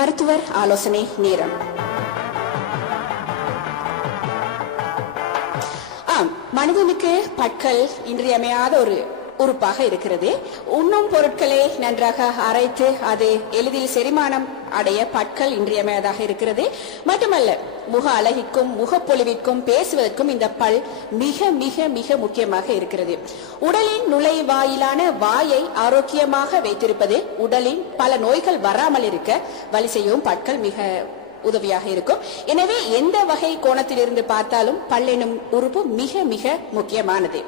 மருத்துவர் ஆலோசனை நேரம். மனிதனுக்கு பற்கள் இன்றியமையாத ஒரு உறுப்பாக இருக்கிறது. உண்ணும் பொருட்களை நன்றாக அரைத்து அது எளிதில் செரிமானம் அடைய பற்கள் இன்றியமையாதாக இருக்கிறது. மட்டுமல்ல, முக அழகிற்கும் முகப்பொலிவிற்கும் பேசுவதற்கும் இந்த பல் மிக மிக மிக முக்கியமாக இருக்கிறது. உடலின் நுழைவாயிலான வாயை ஆரோக்கியமாக வைத்திருப்பது உடலின் பல நோய்கள் வராமல் இருக்க வழி செய்யும் பற்கள் மிக உதவியாக இருக்கும். எனவே எந்த வகை கோணத்திலிருந்து பார்த்தாலும் பல் எனும் உறுப்பு மிக மிக முக்கியமானது.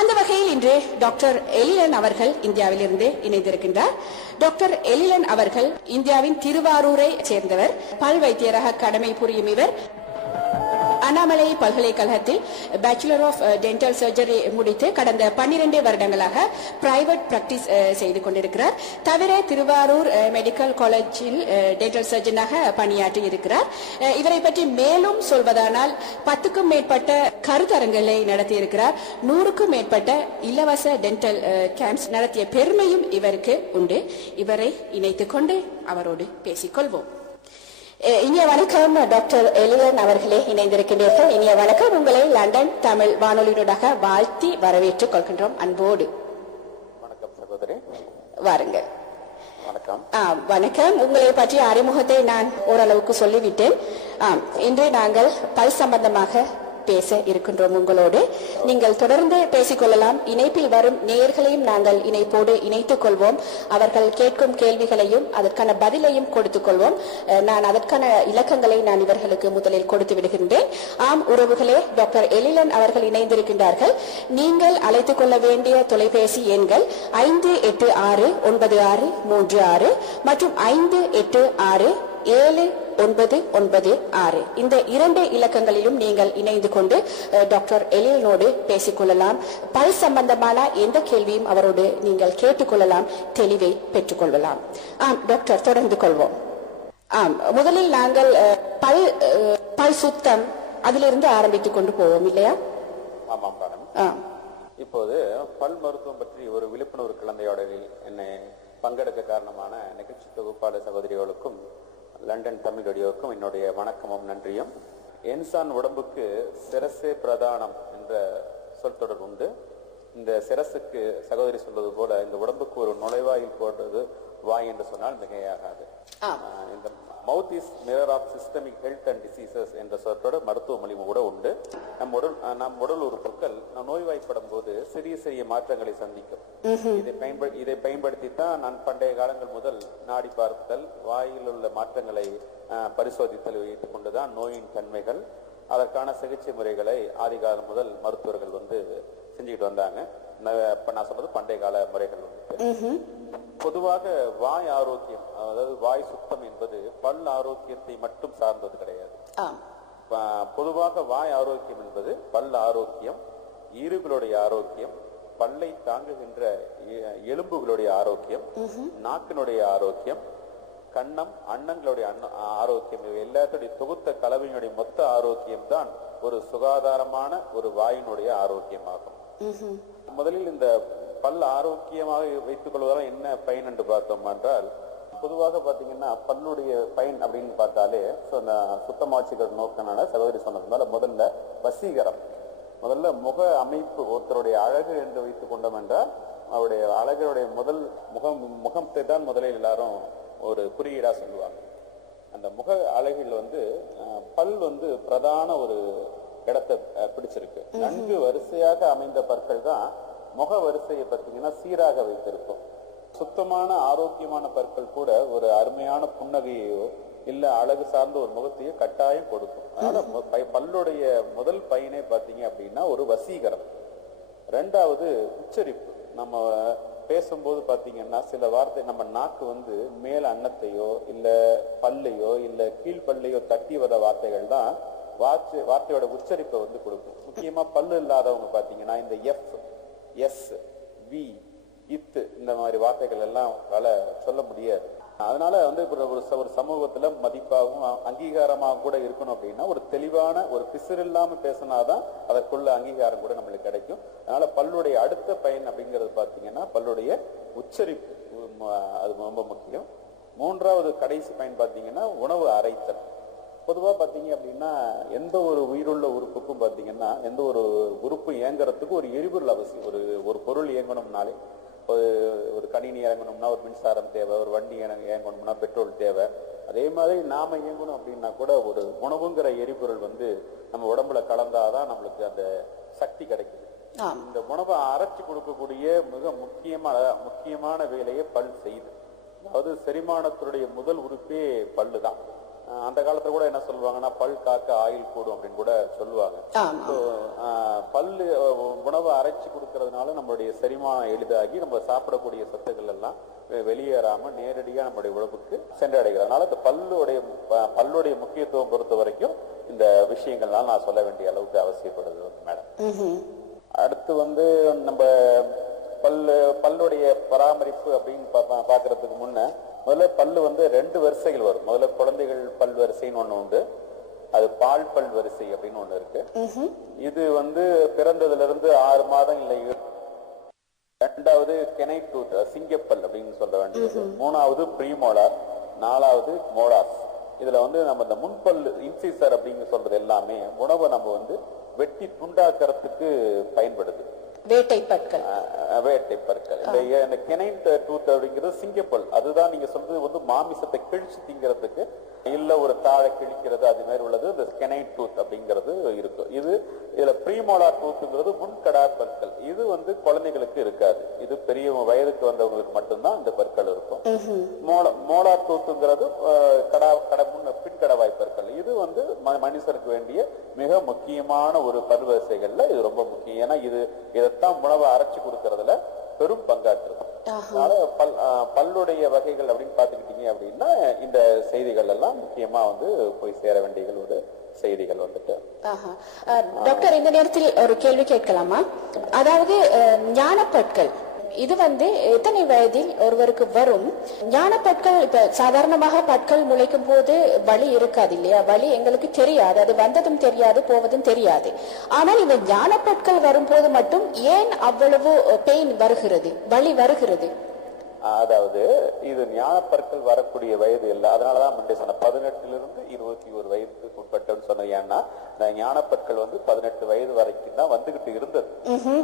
அந்த வகையில் இன்று டாக்டர் எலிலன் அவர்கள் இந்தியாவிலிருந்து இணைந்திருக்கின்றார். டாக்டர் எலிலன் அவர்கள் இந்தியாவின் திருவாரூரை சேர்ந்தவர். பல் வைத்தியராக கடமை புரியும் இவர் அண்ணாமலை பல்கலைக்கழகத்தில் பேச்சுலர் ஆஃப் டென்டல் சர்ஜரி முடித்து கடந்த 12 வருடங்களாக பிரைவேட் பிராக்டிஸ் செய்து கொண்டிருக்கிறார். தவிர திருவாரூர் மெடிக்கல் காலேஜில் டென்டல் சர்ஜனாக பணியாற்றி இருக்கிறார். இவரை பற்றி மேலும் சொல்வதானால் 10க்கும் மேற்பட்ட கருத்தரங்களை நடத்தி இருக்கிறார். 100க்கும் மேற்பட்ட இலவச டென்டல் கேம்ப்ஸ் நடத்திய பெருமையும் இவருக்கு உண்டு. இவரை இணைத்துக் கொண்டு அவரோடு பேசிக்கொள்வோம். இனிய வணக்கம் டாக்டர் எலிலன் அவர்களே, இணைந்திருக்கின்றீர்கள். இனிய வணக்கம். உங்களை லண்டன் தமிழ் வானொலியினூடாக வாழ்த்தி வரவேற்றுக் கொள்கின்றோம் அன்போடு. வணக்கம் சகோதரி. வாருங்கள். வணக்கம். வணக்கம். உங்களை பற்றிய அறிமுகத்தை நான் ஓரளவுக்கு சொல்லிவிட்டேன். இன்று நாங்கள் பல் சம்பந்தமாக பேச இருக்கின்றோம் உங்களோடு. நீங்கள் தொடர்ந்து பேசிக்கொள்ளலாம். இணைப்பில் வரும் நேயர்களையும் நாங்கள் இணைப்போடு இணைத்துக் கொள்வோம். அவர்கள் கேட்கும் கேள்விகளையும் அதற்கான பதிலையும் கொடுத்துக் கொள்வோம். நான் அதற்கான இலக்கங்களை நான் இவர்களுக்கு முதலில் கொடுத்து விடுகின்றேன். ஆம் உறவுகளே, டாக்டர் எலிலன் அவர்கள் இணைந்திருக்கின்றார்கள். நீங்கள் அழைத்துக் கொள்ள வேண்டிய தொலைபேசி எண்கள் 58696336 மற்றும் 58679996. இந்த 2 இலக்கங்களிலும் நீங்கள் இணைந்து கொண்டு டாக்டர் எலிலனோடு பேசிக்கொள்ளலாம். பல் சம்பந்தமான எந்த கேள்வியும் அவரோடு நீங்கள் கேட்டுக்கொள்ளலாம், தெளிவை பெற்றுக்கொள்ளலாம். டாக்டர், தொடர்ந்து கொள்வோம். முதலில் நாங்கள் பல் சுத்தம் அதிலிருந்து ஆரம்பித்துக் கொண்டு போவோம் இல்லையா? ஆமாம் மேடம். இப்போது பல் மருத்துவம் பற்றி ஒரு விழிப்புணர்வு கலந்தையாடலில் என்னை பங்கெடுக்க காரணமான நிகழ்ச்சி தொகுப்பாளர் சகோதரிகளுக்கும் லண்டன் தமிழ் ரேடியோவுக்கும் என்னுடைய வணக்கமும் நன்றியும். இன்சான் உடம்புக்கு சிரசே பிரதானம் என்ற சொல் தொடர் உண்டு. இந்த சிரசுக்கு சகோதரி சொல்வது போல இந்த உடம்புக்கு ஒரு நுழைவாயில் போடுறது வாய் என்று சொன்னால் மிகையாகாது. இந்த mouth is mirror of systemic health and diseases என்ற சொற்றோட மருத்துவ மொழி கூட உண்டு. நம் உடல் உறுப்புகள் நோய்வாய்ப்படும் போது சிறிய சிறிய மாற்றங்களை சந்திக்கும். இதை பயன்படுத்தித்தான் நான் பண்டைய காலங்கள் முதல் நாடி பார்த்தல், வாயில் உள்ள மாற்றங்களை பரிசோதித்தல் வைத்துக் கொண்டுதான் நோயின் தன்மைகள், அதற்கான சிகிச்சை முறைகளை ஆதி காலம் முதல் மருத்துவர்கள் செஞ்சுக்கிட்டு வந்தாங்க. இப்ப நான் சொல்றது பண்டைய கால முறைகள். பொதுவாக வாய் ஆரோக்கியம், அதாவது வாய் சுத்தம் என்பது பல் ஆரோக்கியத்தை மட்டும் சார்ந்தது கிடையாது. பொதுவாக வாய் ஆரோக்கியம் என்பது பல் ஆரோக்கியம், ஈறுகளுடைய ஆரோக்கியம், பல்லை தாங்குகின்ற எலும்புகளுடைய ஆரோக்கியம், நாக்கினுடைய ஆரோக்கியம், கண்ணம் அன்னங்களுடைய ஆரோக்கியம், இவை எல்லாத்துடைய தொகுத்த கலவையினுடைய மொத்த ஆரோக்கியம் தான் ஒரு சுகாதாரமான ஒரு வாயினுடைய ஆரோக்கியமாகும். முதலில் இந்த பல் ஆரோக்கியமாக வைத்துக் கொள்வதால் என்ன பயன் என்று பார்த்தோம் என்றால், பொதுவாக பாத்தீங்கன்னா பல்லுடைய பயன் அப்படின்னு பார்த்தாலே சுத்தமா வச்சுக்கிற நோக்கனால சகோதரி சொன்னதுனால முதல்ல வசீகரம், முதல்ல முக அமைப்பு, ஒருத்தருடைய அழகு என்று வைத்துக் கொண்டோம் என்றால் அவருடைய அழகுடைய முதல் முகத்தை தான் முதலில் எல்லாரும் ஒரு குறியீடா சொல்லுவாங்க. அந்த முக அழகில் பல் பிரதான ஒரு இடத்தை பிடிச்சிருக்கு. நன்கு வரிசையாக அமைந்த பற்கள் தான் முக வரிசையை பார்த்தீங்கன்னா சீராக வைத்திருக்கும். சுத்தமான ஆரோக்கியமான பற்கள் கூட ஒரு அருமையான புன்னகையோ இல்ல அழகு சார்ந்த ஒரு முகத்தையோ கட்டாயம் கொடுக்கும். அதனால பல்லுடைய முதல் பயனே பார்த்தீங்க அப்படின்னா ஒரு வசீகரம். ரெண்டாவது உச்சரிப்பு. நம்ம பேசும்போது பாத்தீங்கன்னா சில வார்த்தை நம்ம நாக்கு மேல அன்னத்தையோ இல்ல பல்லையோ இல்ல கீழ்பல்லையோ தட்டி வர வார்த்தைகள் தான் வார்த்தையோட உச்சரிப்பை கொடுக்கும். முக்கியமா பல்லு இல்லாதவங்க பாத்தீங்கன்னா இந்த எஃப், எஸ், வி, இத்து இந்த மாதிரி வார்த்தைகள் எல்லாம் சொல்ல முடியாது. அதனால ஒரு சமூகத்துல மதிப்பாகவும் அங்கீகாரமாக கூட இருக்கணும் அப்படின்னா ஒரு தெளிவான ஒரு பிசிறு இல்லாம பேசினாதான் அதற்குள்ள அங்கீகாரம் கூட நம்மளுக்கு கிடைக்கும். அதனால பல்லுடைய அடுத்த பயன் அப்படிங்கிறது பாத்தீங்கன்னா பல்லுடைய உச்சரிப்பு, அது ரொம்ப முக்கியம். மூன்றாவது கடைசி பயன் பார்த்தீங்கன்னா உணவு அரைத்தல். பொதுவாக பார்த்தீங்க அப்படின்னா எந்த ஒரு உயிருள்ள உறுப்புக்கும் பார்த்தீங்கன்னா எந்த ஒரு உறுப்பு இயங்குறதுக்கு ஒரு எரிபொருள் அவசியம். ஒரு பொருள் இயங்கணும்னாலே ஒரு கணினி இயங்கணும்னா ஒரு மின்சாரம் தேவை, ஒரு வண்டி இயங்கணும்னா பெட்ரோல் தேவை. அதே மாதிரி நாம இயங்கணும் அப்படின்னா கூட ஒரு உணவுங்கிற எரிபொருள் வந்து நம்ம உடம்புல கலந்தாதான் நம்மளுக்கு அந்த சக்தி கிடைக்குது. இந்த உணவை அரைச்சி கொடுக்கக்கூடிய மிக முக்கியமான வேலையை பல் செய்யுது. அதாவது செரிமானத்துடைய முதல் உறுப்பே பல்லு தான். அந்த காலத்துல கூட என்ன சொல்லுவாங்கன்னா பல் காக்க ஆயில் கூடும் அப்படின்னு கூட சொல்லுவாங்க. பல்லு உணவை அரைச்சி கொடுக்கறதுனால நம்மளுடைய செரிமானம் எளிதாகி நம்ம சாப்பிடக்கூடிய சத்துக்கள் எல்லாம் வெளியேறாம நேரடியா நம்மளுடைய உடம்புக்கு சென்றடைகிறது. அதனால இந்த பல்லுடைய முக்கியத்துவம் பொறுத்த வரைக்கும் இந்த விஷயங்கள்லாம் நான் சொல்ல வேண்டிய அளவுக்கு அவசியப்படுது மேடம். அடுத்து வந்து நம்ம பல்லுடைய பராமரிப்பு அப்படின்னு பாக்குறதுக்கு முதல்ல பல்லு வந்து 2 வரிசைகள் வரும். முதல்ல குழந்தைகள் பல் வரிசைன்னு ஒண்ணு உண்டு, அது பால் பல் வரிசை அப்படின்னு ஒண்ணு இருக்கு. இது வந்து பிறந்ததுல இருந்து 6 மாதம் இல்லை. 2வது கெனைட் டூத் சிங்கப்பல் அப்படின்னு சொல்ல வேண்டியது. 3வது ப்ரீமோலார், 4வது மோலாஸ். இதுல வந்து நம்ம இந்த முன்பல்லு இன்சிசர் அப்படின்னு சொல்றது எல்லாமே உணவை நம்ம வந்து வெட்டி துண்டாக்கிறதுக்கு பயன்படுது. வேட்டை பற்கள். இந்த கெனைட் டூத் அப்படிங்கிறது சிங்கப்பல். அதுதான் நீங்க சொல்றது வந்து மாமிசத்தை கிழிச்சு திங்கிறதுக்கு, இல்ல ஒரு தாழை கிழிக்கிறது அது மாதிரி உள்ளது இந்த கெனைட் டூத் அப்படிங்கிறது இருக்கு. இதுல ப்ரீமோலார் டூத்ங்கிறது முன்கடா பற்கள். இது வந்து குழந்தைகளுக்கு இருக்காது. இது பெரிய வயதுக்கு வந்தவங்களுக்கு மட்டும்தான் இந்த பற்கள் இருக்கும். மோலார் டூத்ங்கிறது பின்கடவாய் பற்கள். இது வந்து மனுஷனுக்கு வேண்டிய மிக முக்கியமான ஒரு பல்வரிசைகள்ல இது ரொம்ப முக்கியம். ஏன்னா இதைத்தான் உணவை அரைச்சு கொடுக்கறதுல பெரும் பங்காற்றுது. பல்லுடைய வகைகள் அப்படின்னு பாத்துக்கிட்டீங்க அப்படின்னா இந்த செய்திகள் எல்லாம் முக்கியமா வந்து போய் சேர வேண்டிய ஒரு செய்திகள் வந்துட்டு. டாக்டர், இந்த நேரத்தில் ஒரு கேள்வி கேட்கலாமா? அதாவது ஞானப்பற்கள் இது வந்து எத்தனை வயதில் ஒருவருக்கு வரும்? ஞானப்பற்கள் இப்ப சாதாரணமாக பற்கள் முளைக்கும் போது வலி இருக்காது இல்லையா? வலி எங்களுக்கு தெரியாது, அது வந்ததும் தெரியாது போவதும் தெரியாது. ஆனால் இந்த ஞானப்பற்கள் வரும்போது மட்டும் ஏன் அவ்வளவு பெயின் வருகிறது, வலி வருகிறது? அதாவது இது ஞானப்பற்கள் வரக்கூடிய வயது இல்லை. அதனாலதான் முன்னே சொன்ன 18 to 21 வயதுக்கு உட்பட்டன்னு சொன்னது. ஏன்னா ஞானப்பற்கள் வந்து 18 வயது வரைக்கும் தான் வந்துகிட்டு இருந்தது.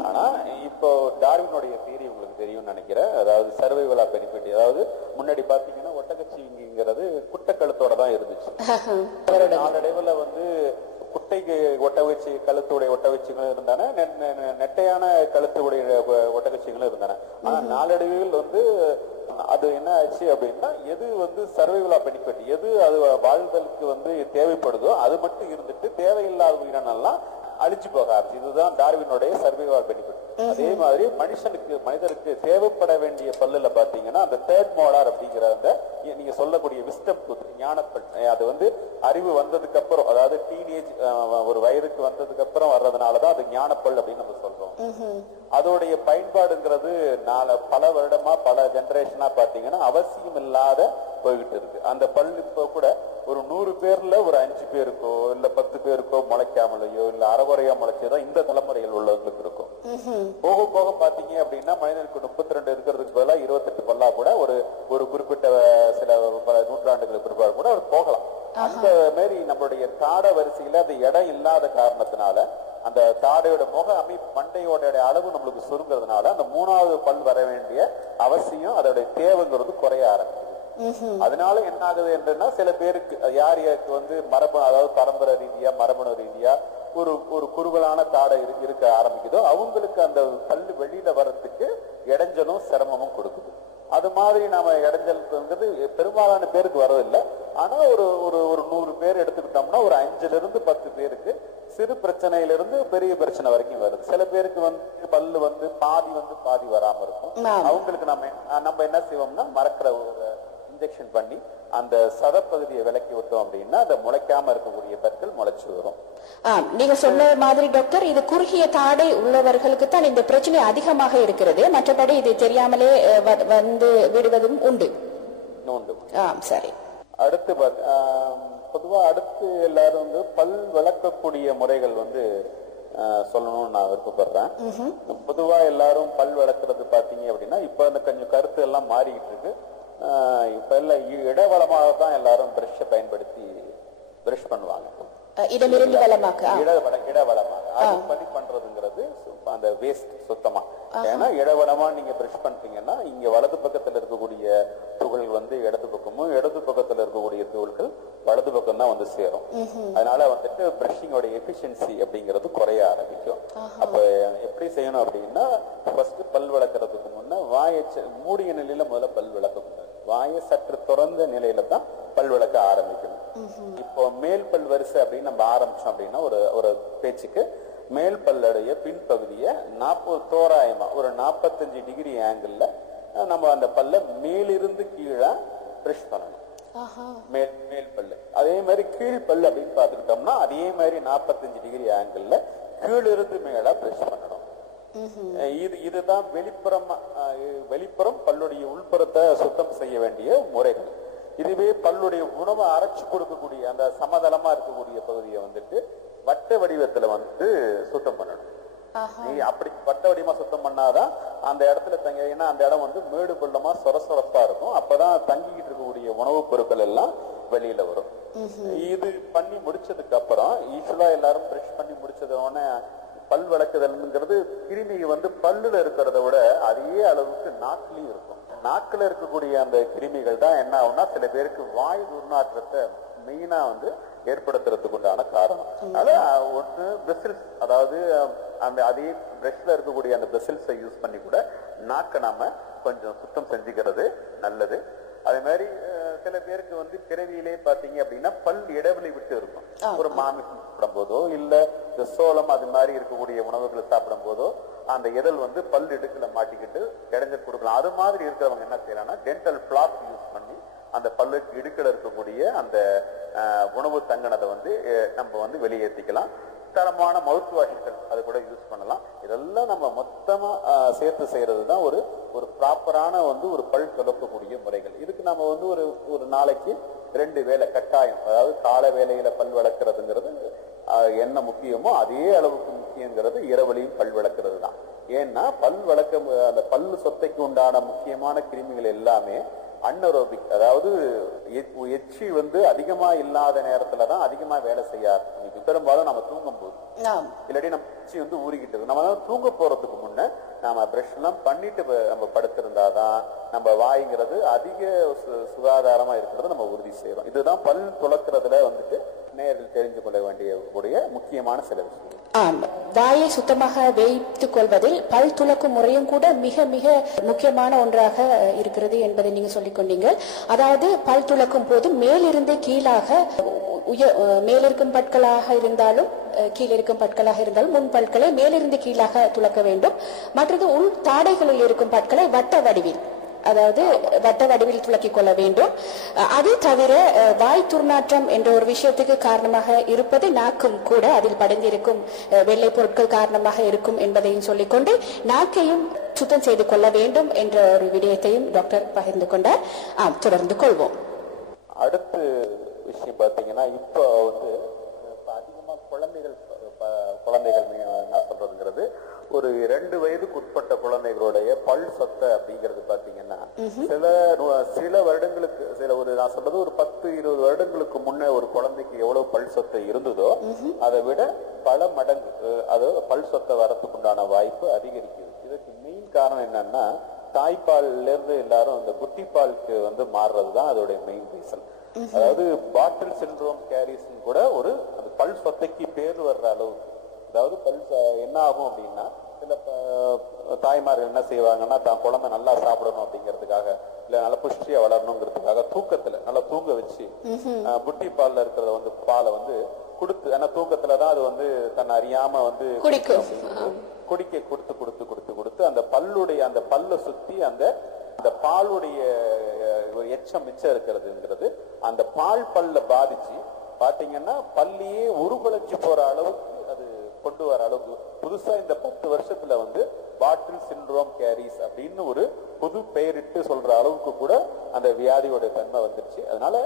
ஆனா இப்போ டார்வினுடைய தியரி உங்களுக்கு தெரியும் நினைக்கிறேன். அதாவது சர்வைவல் ஆஃப் பெனிஃபிட். அதாவது முன்னாடி பாத்தீங்கன்னா ஒட்டகச்சிவிங்கிறது குட்டை கழுத்தோட தான் இருந்துச்சு. நாளடைவுல வந்து குட்டைக்கு ஒட்ட வச்சு கழுத்துடைய ஒட்ட வச்சுகளும் இருந்தான, நெட்டையான கழுத்துடைய ஒட்டகச்சிகளும் இருந்தான. ஆனா நாளடைவில் வந்து அது என்ன ஆச்சு அப்படின்னா எது வந்து சர்வைவல் ஆஃப் பெனிஃபிட், எது அது வாழ்தலுக்கு வந்து தேவைப்படுதோ அது மட்டும் இருந்துட்டு தேவையில்லாத உயிரினெல்லாம் அழிச்சு போக ஆரம்பிச்சு. இதுதான் டார்வினுடைய சர்வைவல் ஆஃப் பெனிஃபிட். அதே மாதிரி மனிதருக்கு தேவைப்பட வேண்டிய பல்லுல பாத்தீங்கன்னா அந்த தேர்ட் மோலார் அப்படிங்கிற அந்த நீங்க சொல்லக்கூடிய விஸ்டம் டூத் ஞானப்பல், அது வந்து அறிவு வந்ததுக்கு அப்புறம், அதாவது டீனேஜ் ஒரு வயதுக்கு வந்ததுக்கு அப்புறம் வர்றதுனாலதான் அது ஞானப்பல் அப்படின்னு நம்ம சொல்றோம். அதோடைய பயன்பாடுங்கிறது பல வருடமா பல ஜெனரேஷனா பாத்தீங்கன்னா அவசியம் இல்லாத போய்கிட்டு இருக்கு. அந்த பல் இப்ப கூட ஒரு 100 பேர்ல ஒரு 5 பேருக்கோ இல்ல 10 பேருக்கோ முளைக்காமலையோ இல்ல அறகுறையா முளைச்சதான் இந்த தலைமுறையில் உள்ளவங்களுக்கு இருக்கும். போக போக பாத்தீங்க அப்படின்னா மனிதனுக்கு 32 இருக்கிறதுக்கு பதிலா 28 பல்லா கூட ஒரு குறிப்பிட்ட சில நூற்றாண்டுகளுக்கு பிற்பாடு கூட அவர் போகலாம். அந்த மாதிரி நம்மளுடைய தாட வரிசையில அந்த இடம் இல்லாத காரணத்தினால அந்த தாடையோட முக அமைப்பு மண்டையோட அளவு நம்மளுக்கு சுருங்கிறதுனால அந்த 3வது பல் வர வேண்டிய அவசியம் அதோட தேவைங்கிறது குறைய ஆரம்பிக்குது. அதனால என்ன ஆகுது என்றுன்னா சில பேருக்கு யாருக்கு வந்து அதாவது பரம்பரை ரீதியா மரபணு ரீதியா ஒரு குறுகலான தாடை இருக்க ஆரம்பிக்குதோ அவங்களுக்கு அந்த பல்லு வெளியில வர்றதுக்கு இடைஞ்சலும் சிரமமும் கொடுக்குது. அது மாதிரி நாம இடைஞ்சல்ங்கிறது பெரும்பாலான பேருக்கு வரதில்லை. ஆனா ஒரு 100 பேர் எடுத்துக்கிட்டோம்னா ஒரு 5ல இருந்து 10 பேருக்கு சிறு பிரச்சனையிலிருந்து பெரிய பிரச்சனை வரைக்கும் வருது. சில பேருக்கு வந்து பல்லு வந்து பாதி வராம இருக்கும். அவங்களுக்கு நம்ம என்ன செய்வோம்னா மறக்கிற ஒரு இன்ஜெக்ஷன் பண்ணி அந்த சதப்பகுதியை விலக்கி விட்டோம் அப்படின்னா அந்த முளைக்காம இருக்கக்கூடிய பற்கள் முளைச்சு வரும். நீங்க சொன்ன மாதிரி டாக்டர், இது குறுகிய தாடை உள்ளவர்களுக்கு தான் இந்த பிரச்சனை அதிகமாக இருக்கிறது. மற்றபடி இது தெரியாமலே வந்து விடுவதும் உண்டு. சரி. அடுத்து பொதுவா எல்லாரும் வந்து பல் விளக்கக்கூடிய முறைகள் வந்து சொல்லணும்னு நான் விருப்பப்படுறேன். பொதுவா எல்லாரும் பல் விளக்குறது பாத்தீங்க அப்படின்னா இப்ப அந்த கொஞ்சம் கருத்து எல்லாம் மாறிக்கிட்டு இருக்கு. இப்ப எல்லாம் இடவளமாக தான் எல்லாரும் பிரஷ் பயன்படுத்தி பிரஷ் பண்ணுவாங்க. இடமிருந்து வளமாக இடவளமாக அது பண்ணி பண்றதுங்கிறது அந்த வேஸ்ட் சுத்தமா. ஏன்னா இடவளமா நீங்க பிரஷ் பண்றீங்கன்னா இங்க வலது பக்கத்துல இருக்கக்கூடிய துகள்கள் வந்து இடது பக்கமும், இடது பக்கத்துல இருக்கக்கூடிய துகள்கள் வலது பக்கம் தான் வந்து சேரும். அதனால வந்துட்டு பிரஷிங்கோட எஃபிஷியன்சி அப்படிங்கிறது குறைய ஆரம்பிக்கும். அப்ப எப்படி செய்யணும் அப்படின்னா, ஃபர்ஸ்ட் பல் விளக்குறதுக்கு முன்ன வாயை மூடிய நிலையில முதல்ல பல் விளக்க, வாயை சற்று திறந்த நிலையில தான் பல் விளக்க ஆரம்பிக்கணும். இப்போ மேல் பல் வரிசை அப்படின்னு நம்ம ஆரம்பிச்சோம் அப்படின்னா ஒரு பேச்சுக்கு மேல் பல்லுடைய பின்பகுதியை தோராயமா ஒரு 45 டிகிரி ஆங்கிள் நம்ம அந்த பல்ல மேலிருந்து கீழே பிரஷ் பண்ணணும். மேல் பல்லு அதே மாதிரி கீழ் பல்லு அப்படின்னு பாத்துக்கிட்டோம்னா அதே மாதிரி 45 டிகிரி ஆங்கிள் கீழிருந்து மேல பிரஷ் பண்ணணும். இதுதான் வெளிப்புறம் பல்லுடைய உள்புறத்தை சுத்தம் செய்ய வேண்டிய முறைகள். இதுவே பல்லுடைய உணவை அரைச்சு கொடுக்கக்கூடிய அந்த சமதளமா இருக்கக்கூடிய பகுதியை வந்துட்டு வட்ட வடிவத்துல வந்து சுத்தம் பண்ணணும். நீ அப்படி வட்ட வடிவமா சுத்தம் பண்ணாதான் அந்த இடத்துல தங்க, ஏன்னா அந்த இடம் வந்து மேடு பள்ளமா சொரசொரப்பா இருக்கும். அப்பதான் தங்கிக்கிட்டு இருக்கக்கூடிய உணவுப் பொருட்கள் எல்லாம் வெளியில வரும். இது பண்ணி முடிச்சதுக்கு அப்புறம் யூஸ்வலா எல்லாரும் பிரஷ் பண்ணி முடிச்சதோடனே பல் விளக்குதல்ங்கிறது கிருமி வந்து பல்லுல இருக்கிறத விட அதே அளவுக்கு நாக்குலயும் இருக்கும். நாக்குல இருக்கக்கூடிய அந்த கிருமிகள் தான் என்ன ஆகும்னா சில பேருக்கு வாய் துர்நாற்றத்தை மெயினா வந்து ஏற்படுத்துறதுக்கு உண்டான காரணம். அதனால ஒன்று பிரிசில்ஸ், அதாவது அந்த அதே பிரஷ்ல இருக்கக்கூடிய அந்த பிரிசில்ஸை யூஸ் பண்ணி கூட நாக்கை நாம கொஞ்சம் சுத்தம் செஞ்சுக்கிறது நல்லது. அதே மாதிரி சில பேருக்கு வந்து பிறவியிலே பாத்தீங்க அப்படின்னா பல் இடைவெளி விட்டு இருக்கும். ஒரு மாமிசம் சாப்பிடும் போதோ இல்ல இந்த சோளம் அது மாதிரி இருக்கக்கூடிய உணவுகளை சாப்பிடும் போதோ அந்த இதழ் வந்து பல் இடுக்குல மாட்டிக்கிட்டு இடைஞ்சல் கொடுக்கலாம். அது மாதிரி இருக்கிறவங்க என்ன செய்யறாங்கன்னா டென்டல் பிளாக் யூஸ் பண்ணி அந்த பல்லுக்கு இடுக்கல இருக்கக்கூடிய அந்த உணவு தங்கனதை வந்து நம்ம வந்து வெளியேற்றிக்கலாம். தரமான மவுத் வாஷ்கள் அது கூட யூஸ் பண்ணலாம். இதெல்லாம் நம்ம மொத்தமா சேர்த்து செய்யறது தான் ஒரு ப்ராப்பரான வந்து ஒரு பல் துலக்கக்கூடிய முறைகள். இதுக்கு நம்ம வந்து ஒரு நாளைக்கு 2 வேளை கட்டாயம், அதாவது கால வேளையில பல் விளக்குறதுங்கிறது என்ன முக்கியமோ அதே அளவுக்கு முக்கியங்கிறது இரவலையும் பல் விளக்குறது தான். ஏன்னா பல் விளக்க அந்த பல்லு சொத்தைக்கு உண்டான முக்கியமான கிருமிகள் எல்லாமே அன்அரோபிக், அதாவது எச்சி வந்து அதிகமா இல்லாத நேரத்துலதான் அதிகமா வேலை செய்ய ஆரம்பிக்கும். பெரும்பாலும் நம்ம தூங்கும் போது இல்லாட்டி நம்ம எச்சி வந்து ஊறிக்கிட்டு இருக்கு. நம்ம தூங்க போறதுக்கு முன்ன நம்ம பிரஷ் எல்லாம் பண்ணிட்டு நம்ம படுத்திருந்தாதான் நம்ம வாய்ங்கிறது அதிக சுகாதாரமா இருக்கிறது நம்ம உறுதி செய்யறோம். இதுதான் பல் துளக்குறதுல வந்துட்டு நேரில் தெரிஞ்சு கொள்ள வேண்டிய முக்கியமான சில விஷயம். வாயை சுத்தமாக வைத்துக் கொள்வதில் பல் துலக்கும் முறையும் கூட மிக மிக முக்கியமான ஒன்றாக இருக்கிறது என்பதை நீங்க சொல்லிக் கொண்டீங்க. அதாவது பல் துலக்கும் போது மேலிருந்து கீழாக மேலிருக்கும் பற்களாக இருந்தாலும் கீழிருக்கும் பற்களாக இருந்தாலும் முன் பற்களை மேலிருந்து கீழாக துலக்க வேண்டும். மற்றது உள் தாடைகளில் இருக்கும் பற்களை வட்ட வடிவில், அதாவது வட்ட வடிவில் துலக்கிக் கொள்ள வேண்டும். அது தவிர வாய் துர்நாற்றம் என்ற ஒரு விஷயத்துக்கு காரணமாக இருப்பது நாக்கும் கூட, அதில் படைந்திருக்கும் வெள்ளை பொருட்கள் காரணமாக இருக்கும் என்பதையும் சொல்லிக்கொண்டு நாக்கையும் சுத்தம் செய்து கொள்ள வேண்டும் என்ற ஒரு விடயத்தையும் டாக்டர் பகிர்ந்து கொண்டார். தொடர்ந்து கொள்வோம். அடுத்த விஷயம் பாத்தீங்கன்னா, இப்போ வந்து அதிகமா குழந்தைகள் நான் சொல்றதுங்கிறது ஒரு 2 வயதுக்கு உட்பட்ட குழந்தைகளுடைய பல் சொத்தை அப்படிங்கிறது பாத்தீங்கன்னா சில வருடங்களுக்கு நான் சொல்றது ஒரு 10-20 வருடங்களுக்கு முன்ன ஒரு குழந்தைக்கு எவ்வளவு பல் சொத்தை இருந்ததோ அதை விட பல மடங்கு அது பல் சொத்தை வரத்துக்கு உண்டான வாய்ப்பு அதிகரிக்குது. இதுக்கு மெயின் காரணம் என்னன்னா, தாய்ப்பால்ல இருந்து எல்லாரும் அந்த குட்டிப்பாலுக்கு வந்து மாறுறதுதான் அதோட மெயின் ரீசன். அதாவது பாட்டில் சிண்ட்ரோம் கேரிஸ் கூட ஒரு அந்த பல் சொத்தைக்கு பேர் வர்ற அளவுக்கு, அதாவது பல் என்ன ஆகும் அப்படின்னா, சில தாய்மார்கள் என்ன செய்வாங்கன்னா, தான் குழந்தை நல்லா சாப்பிடணும் அப்படிங்கிறதுக்காக இல்ல நல்லா புஷ்டியா வளரணுங்கிறதுக்காக தூக்கத்துல நல்லா தூங்க வச்சு புட்டி பால்ல இருக்கிறத வந்து பாலை வந்து கொடுத்து, ஆனா தூக்கத்துலதான் அது வந்து தன்னை அறியாம வந்து குடிக்க கொடுத்து அந்த பல்லுடைய அந்த பல்ல சுத்தி அந்த பாலுடைய எச்சம் மிச்சம் இருக்கிறதுங்கிறது அந்த பால் பல்ல பாதிச்சு பாத்தீங்கன்னா பல்லையே உருகுலைச்சு போற அளவுக்கு அது கொண்டு வர அளவுக்கு புதுசா இந்த 10 வருஷத்துல வந்து பாட்டில் சிண்ட்ரோம் கேரிஸ் அப்படின்னு ஒரு புது பெயரிட்டு சொல்ற அளவுக்கு கூட அந்த வியாதியோட தன்மை வந்துருச்சு. அதனால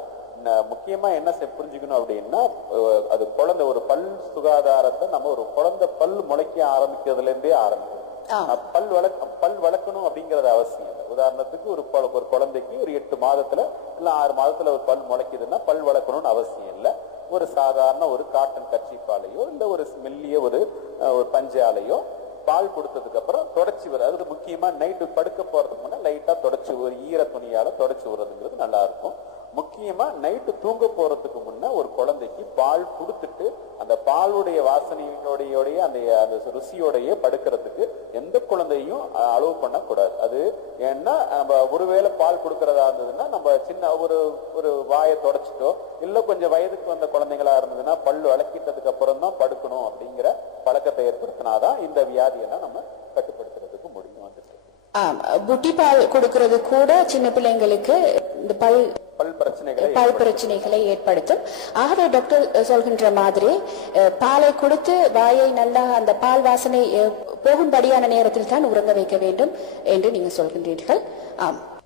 முக்கியமா என்ன புரிஞ்சுக்கணும் அப்படின்னா, அது குழந்தை ஒரு பல் சுகாதாரத்தை நம்ம ஒரு குழந்தை பல் முளைக்க ஆரம்பிக்கிறதுல இருந்தே ஆரம்பிக்கும். பல் வளர்க்கணும் அப்படிங்கறது அவசியம் இல்லை. உதாரணத்துக்கு ஒரு குழந்தைக்கு ஒரு 8 மாதத்துல இல்ல 6 மாதத்துல ஒரு பல் முளைக்குதுன்னா பல் வளர்க்கணும்னு அவசியம் இல்லை. ஒரு சாதாரண ஒரு காட்டன் கர்ச்சீஃபாலையோ இல்ல ஒரு மெல்லிய ஒரு பஞ்சாலையோ பால் கொடுத்ததுக்கு அப்புறம் தொடச்சி வர, அது முக்கியமா நைட்டு படுக்க போறதுக்கு முன்னாடி லைட்டா தொடச்சி ஒரு ஈர துணியால தொடச்சி விடுறதுங்கிறது நல்லா இருக்கும். முக்கியமா நைட்டு தூங்க போறதுக்கு முன்ன ஒரு குழந்தைக்கு பால் கொடுத்துட்டு அந்த பாலுடைய வாசனையோடைய அந்த ருசியோடைய படுக்கிறதுக்கு எந்த குழந்தையும் அளவு பண்ண கூடாது. அது ஏன்னா நம்ம ஒருவேளை பால் கொடுக்கறதா இருந்ததுன்னா நம்ம சின்ன ஒரு வாயை தொடச்சிட்டோ இல்ல கொஞ்சம் வயதுக்கு வந்த குழந்தைங்களா இருந்ததுன்னா பல்லு வளர்க்கிட்டதுக்கு அப்புறம் தான் படுக்கணும் அப்படிங்கிற பழக்கத்தை ஏற்படுத்தினாதான் இந்த வியாதியெல்லாம் நம்ம கட்டுப்படுத்துறதுக்கு முடியும். புட்டி பால் கொடுக்கறது கூட சின்ன பிள்ளைங்களுக்கு இந்த பல் பிரச்சனைகளை ஏற்படுத்தும். ஆகவே டாக்டர் சொல்கின்ற மாதிரி பாலை கொடுத்து வாயை நல்லா அந்த பால் வாசனை போகும்படியான நேரத்தில் தான் உறங்க வைக்க வேண்டும் என்று நீங்க சொல்கின்றீர்கள்.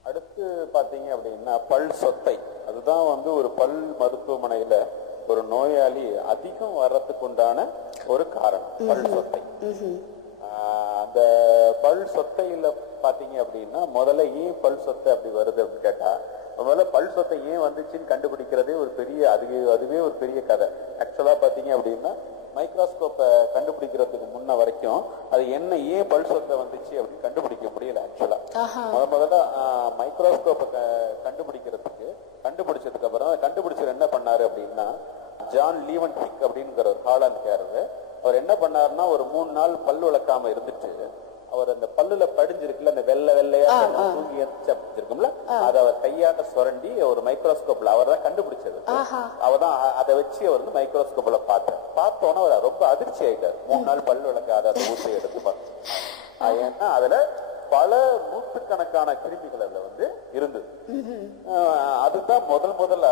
அடுத்து பாத்தீங்க அப்படின்னா பல் சொத்தை, அதுதான் ஒரு பல் மருத்துவமனையில ஒரு நோயாளி அதிகம் வர்றதுக்கு உண்டான ஒரு காரணம் பல் சொத்தை. அந்த பல் சொத்தையில பாத்தீங்க அப்படின்னா முதல்ல ஏன் பல் சொத்தை அப்படி வருது அப்படின்னு கேட்டா, முதல்ல பல் சொத்தை ஏன் வந்துச்சுன்னு கண்டுபிடிக்கிறதே ஒரு பெரிய அதுவே ஒரு பெரிய கதை. ஆக்சுவலா பாத்தீங்க அப்படின்னா மைக்ரோஸ்கோப்பை கண்டுபிடிக்கிறதுக்கு முன்ன வரைக்கும் அது ஏன் பல் சொத்தை வந்துச்சு அப்படின்னு கண்டுபிடிக்க முடியல. ஆக்சுவலா முதல்ல மைக்ரோஸ்கோப்பை கண்டுபிடிச்சதுக்கு அப்புறம் கண்டுபிடிச்சவர் என்ன பண்ணாரு அப்படின்னா ஜான் லீவன்ஹிக் அப்படிங்கிற ஒரு ஹாலந்துக்காரரு. அவர் என்ன பண்ணாருன்னா ஒரு 3 நாள் பல் விளக்காம இருந்துட்டு அவர் அந்த பல்லுல படிஞ்சிருக்குல்ல அந்த வெள்ளையா தூங்கி இருக்கும்ல அதை அவர் கையாட்ட சுரண்டி ஒரு மைக்ரோஸ்கோப்ல அவர் தான் கண்டுபிடிச்சது. அவர்தான் அதை வச்சு அவர் மைக்ரோஸ்கோப்ல பார்த்தோன்னா அவர் ரொம்ப அதிர்ச்சி ஆயிட்டார். 3 நாள் பல் விளக்காத அந்த ஊசை எடுத்து பார்த்தோம். ஏன்னா அதுல பல நூற்றுக்கணக்கான கிருமிகள் அதுல இருந்தது. அதுதான் முதல்ல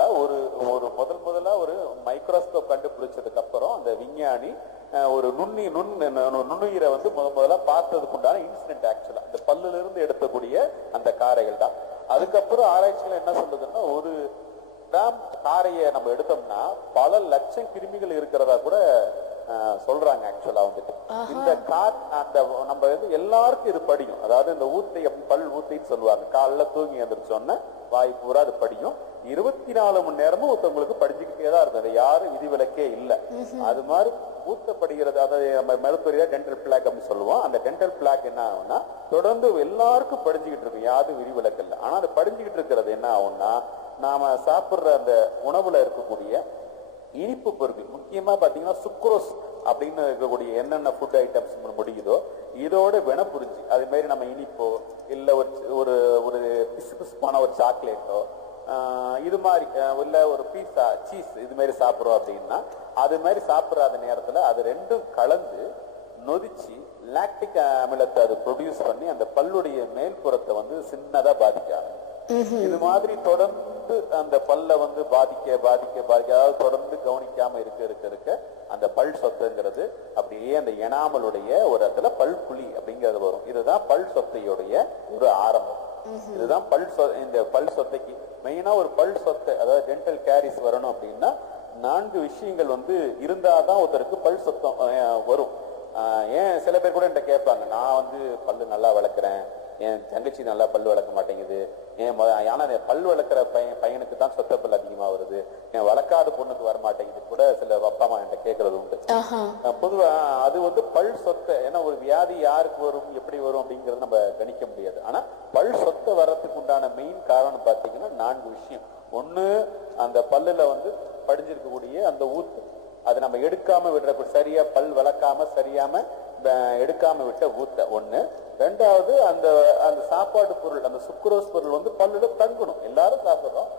ஒரு மைக்ரோஸ்கோப் கண்டுபிடிச்சதுக்கு அப்புறம் அந்த விஞ்ஞானி ஒரு நுண்ணுயிரை முதல்ல பார்த்ததுக்கு உண்டான இன்சிடென்ட். ஆக்சுவலா இந்த பல்லுல இருந்து எடுக்கக்கூடிய அந்த காரைகள் தான். அதுக்கப்புறம் ஆராய்ச்சிகள் என்ன சொல்லுதுன்னா ஒரு கிராம் காரையை நம்ம எடுத்தோம்னா பல லட்சம் கிருமிகள் இருக்கிறதா கூட சொல்றாங்க. ஆக்சுவலா இந்த அந்த நம்ம எல்லாருக்கும் இது படியும். அதாவது இந்த ஊத்தை பல் ஊத்தைன்னு சொல்லுவாங்க. காலைல தூங்கி எழுந்திரிச்சோன்னா வாய் பூரா அது படியும். 24 மணி நேரமும் ஒருத்தவங்களுக்கு படிச்சுக்கிட்டே தான் இருக்கும். அது யாரும் விதிவிலக்கே இல்லை. அது மாதிரி ஊத்தப்படுகிறது. அதை நம்ம மருத்துவ டென்டல் பிளாக் அப்படின்னு சொல்லுவோம். அந்த டென்டல் பிளாக் என்ன ஆகும்னா தொடர்ந்து எல்லாருக்கும் படிச்சுக்கிட்டு இருக்கும். யாரும் விதிவிலக்கு இல்லை. ஆனா அது படிச்சுக்கிட்டு இருக்கிறது என்ன ஆகும்னா நாம சாப்பிடுற அந்த உணவுல இருக்கக்கூடிய இனிப்பு பொருட்கள், முக்கியமா பாத்தீங்கன்னா சுக்ரோஸ் அப்படின்னு இருக்கக்கூடிய என்னென்ன ஃபுட் ஐட்டம்ஸ் முடியுதோ இதோட வினை புரிஞ்சு அது மாதிரி நம்ம இனிப்போ இல்ல ஒரு ஒரு பிசுபிசுப்பான ஒரு சாக்லேட்டோ இது மாதிரி இல்ல ஒரு பீஸா சீஸ் இது மாதிரி சாப்பிடுறோம் அப்படின்னா அது மாதிரி சாப்பிடாத நேரத்துல அது ரெண்டும் கலந்து நொதிச்சு லாக்டிக் அமிலத்தை அது ப்ரொடியூஸ் பண்ணி அந்த பல்லுடைய மேல்புறத்தை சின்னதா பாதிக்காது. இது மாதிரி தொடர்ந்து அந்த பல்ல பாதிக்க அதாவது தொடர்ந்து கவனிக்காம இருக்க அந்த பல் சொத்தைங்கிறது அப்படியே அந்த எனாமலுடைய ஒரு இடத்துல பல் புலி அப்படிங்கிறது வரும். இதுதான் பல் சொத்தையுடைய ஒரு ஆரம்பம். இதுதான் இந்த பல் சொத்தைக்கு மெயினா ஒரு பல் சொத்தை அதாவது டென்டல் கேரிஸ் வரணும் அப்படின்னா 4 விஷயங்கள் இருந்தாதான் ஒருத்தருக்கு பல் சொத்தம் வரும். ஏன் சில பேர் கூட என்கிட்ட கேட்பாங்க, நான் பல்லு நல்லா வளர்க்குறேன், என் தங்கச்சி நல்லா பல்லு வளர்க்க மாட்டேங்குது, ஆனா பல் வளர்க்குற பையனுக்கு தான் சொத்த பல் அதிகமா வருது, என் வளர்க்காத பொண்ணுக்கு வர மாட்டேங்குது கூட சில அப்பா அம்மா என்கிட்ட கேட்கறது உண்டு. பொதுவா அது பல் சொத்தை. ஏன்னா ஒரு வியாதி யாருக்கு வரும் எப்படி வரும் அப்படிங்கறது நம்ம கணிக்க முடியாது. ஆனா பல் சொத்தை வர்றதுக்கு உண்டான மெயின் காரணம் பாத்தீங்கன்னா 4 விஷயம். ஒண்ணு அந்த பல்லுல படிஞ்சிருக்கக்கூடிய அந்த ஊத்து, அது நம்ம எடுக்காம விடுற சரியா பல் வளர்க்காம சரியாம எடுக்காம விட்ட ஊத்த ஒண்ணு. ரெண்டாவது அந்த அந்த சாப்பாடு பொருள் அந்த சுக்ரோஸ் பொருள் பல்லுல தங்கணும். எல்லாரும் சாப்பிடுறோம்,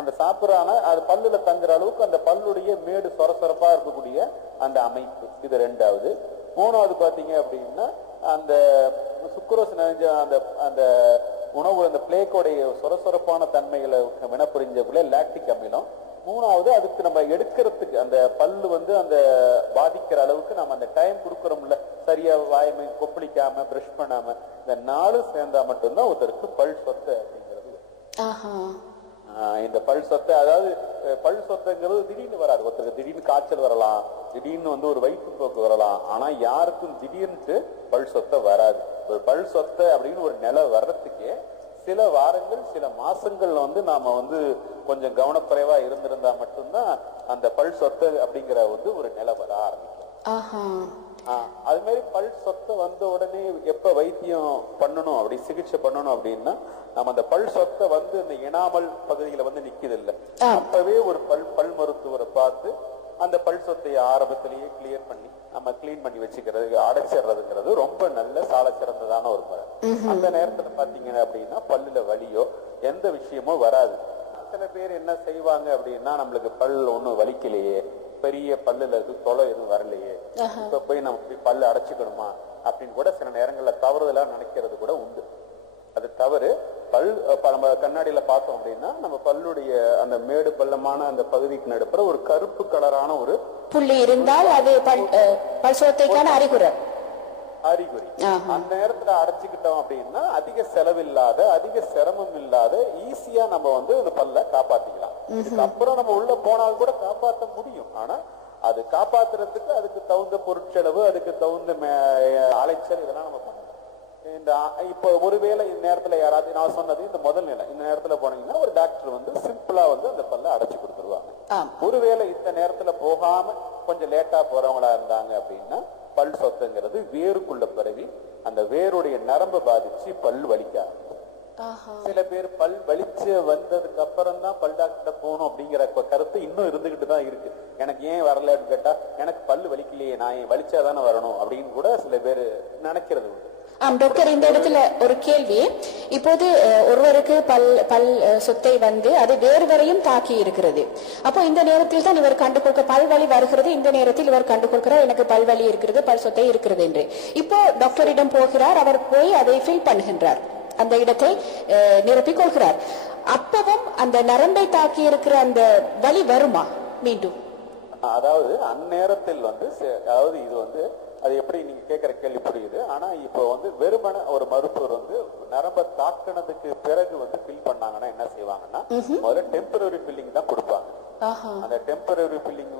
அந்த சாப்பிடறான அது பல்லுல தங்குற அளவுக்கு அந்த பல்லுடைய மேடு சொரசொரப்பா இருக்கக்கூடிய அந்த அமைப்பு, இது ரெண்டாவது. மூணாவது பாத்தீங்க அப்படின்னா அந்த சுக்ரோஸ் நிறைஞ்ச அந்த அந்த உணவு அந்த பிளேக்கோடைய சொரசொரப்பான தன்மைகளை வினப்புரிஞ்ச லாக்டிக் அமிலம். மூணாவது அதுக்கு நம்ம எடுக்கிறதுக்கு அந்த பல்லு அந்த பாதிக்கிற அளவுக்கு நம்ம அந்த டைம் கொடுக்கறோம்ல, சரியா வாயமை கொப்பளிக்காம பிரஷ் பண்ணாம, இந்த 4 சேர்ந்தா மட்டும்தான் ஒருத்தருக்கு பல் சொத்தை அப்படிங்கிறது. இந்த பல் சொத்தை அதாவது பல் சொத்தைங்கிறது திடீர்னு வராது. ஒருத்தருக்கு திடீர்னு காய்ச்சல் வரலாம், திடீர்னு ஒரு வயிற்றுப்போக்கு வரலாம். ஆனா யாருக்கும் திடீர்னு பல் சொத்தை வராது. ஒரு பல் சொத்தை அப்படின்னு ஒரு நிலை வர்றதுக்கே சில வாரங்கள் சில மாசங்கள் வந்து நாம வந்து கொஞ்சம் கவனக்குறைவா இருந்திருந்தா மட்டும்தான் அந்த பல் சொத்தை அப்படிங்கிற வந்து ஒரு நிலை வர ஆரம்பிக்கும். அது மாதிரி பல் சொத்தை வந்த உடனே எப்ப வைத்தியம் பண்ணணும், அப்படி சிகிச்சை பண்ணணும் அப்படின்னா, நம்ம அந்த பல் சொத்தை வந்து இந்த எனாமல் பகுதியில வந்து நிக்குது இல்ல, அப்பவே ஒரு பல் மருத்துவரை பார்த்து அந்த பல் சொத்தையை ஆரம்பத்திலேயே கிளியர் பண்ணி நம்ம கிளீன் பண்ணி வச்சுக்கிறது, அடைச்சிடுறதுங்கிறது ரொம்ப நல்ல சால சிறந்ததான ஒரு முறை. அந்த நேரத்துல பாத்தீங்கன்னா அப்படின்னா பல்லுல வலியோ எந்த விஷயமோ வராது. சில பேர் என்ன செய்வாங்க அப்படின்னா, நம்மளுக்கு பல் ஒண்ணும் வலிக்கலையே, பெரிய பல்லுல இருக்கு தொலை எதுவும் வரலையே, இப்ப போய் நம்ம போய் பல்லு அடைச்சுக்கணுமா அப்படின்னு கூட சில நேரங்கள்ல தவறுதலா நினைக்கிறது கூட உண்டு. அது தவறு. பல் நம்ம கண்ணாடியில பார்த்தோம் அப்படின்னா நம்ம பல்லுடைய அந்த மேடு பள்ளமான அந்த பகுதிக்கு நடுப்புற ஒரு கருப்பு கலரான ஒரு புள்ளி இருந்தால் அது பல் சொத்தைக்கான அறிகுறி. அந்த நேரத்துல அடைச்சுக்கிட்டோம் அப்படின்னா அதிக செலவில்லாத, அதிக சிரமம் இல்லாத, ஈஸியா நம்ம வந்து அந்த பல்ல காப்பாத்திக்கலாம். இதுக்கப்புறம் நம்ம உள்ள போனால் கூட காப்பாற்ற முடியும். ஆனா அது காப்பாத்துறதுக்கு அதுக்கு தகுந்த பொருட்செலவு, அதுக்கு தகுந்த அலைச்சல், இதெல்லாம் நம்ம பண்ணலாம். இந்த இப்போ ஒருவேளை இந்த நேரத்துல யாராவது, நான் சொன்னது இந்த முதல் நிலை, இந்த நேரத்துல போனீங்கன்னா ஒரு டாக்டர் வந்து சிம்பிளா வந்து அந்த பல்ல அடைச்சு கொடுத்துருவாங்க. ஒருவேளை இந்த நேரத்துல போகாம கொஞ்சம் லேட்டா போறவங்களா இருந்தாங்க அப்படின்னா பல் சொத்துங்கிறது வேருக்குள்ள பரவி அந்த வேருடைய நரம்பு பாதிச்சு பல் வலிக்க ஆரம்பிக்கும். சில பேர் பல் வலிச்சு வந்ததுக்கு அப்புறம் தான் பல் டாக்டர் போகணும் அப்படிங்கிற கருத்து இன்னும் இருந்துகிட்டு தான் இருக்கு. எனக்கு ஏன் வரலன்னு கேட்டா, எனக்கு பல் வலிக்கலையே, நான் ஏன் வலிச்சாதானே வரணும் அப்படின்னு கூட சில பேர் நினைக்கிறது உண்டு. டாக்டர், இந்த இடத்துல ஒரு கேள்வி. இப்போது ஒருவருக்கு பல் சொத்தை வந்து அது வேறு வரையும் தாக்கி இருக்கிறது. அப்போ இந்த நேரத்தில் தான் இவர் கண்டுகொள்க பல்வலி வருகிறது, இந்த நேரத்தில் இவர் கண்டுகொள்கிறார் எனக்கு பல்வலி இருக்கிறது, பல் சொத்தை இருக்கிறது என்று. இப்போ டாக்டரிடம் போகிறார், அவர் போய் அதை ஃபில் பண்ணுகின்றார், அந்த இடத்தை நிரப்பிக் கொள்கிறார். அப்பவும் அந்த நரம்பை தாக்கி இருக்கிற அந்த வலி வருமா மீண்டும்? அதாவது அந்நேரத்தில் வந்து, அதாவது இது வந்து அது எப்படி நீங்க கேட்கிற கேள்வி புரியுது. ஆனா இப்போ வந்து வெறுமன ஒரு மருத்துவர் வந்து நரம்ப தாக்கினதுக்கு பிறகு வந்து ஃபில் பண்ணாங்கன்னா என்ன செய்வாங்கன்னா, முதல்ல டெம்பரரி ஃபில்லிங் தான் கொடுப்பாங்க. அந்த டெம்பரரி ஃபில்லிங்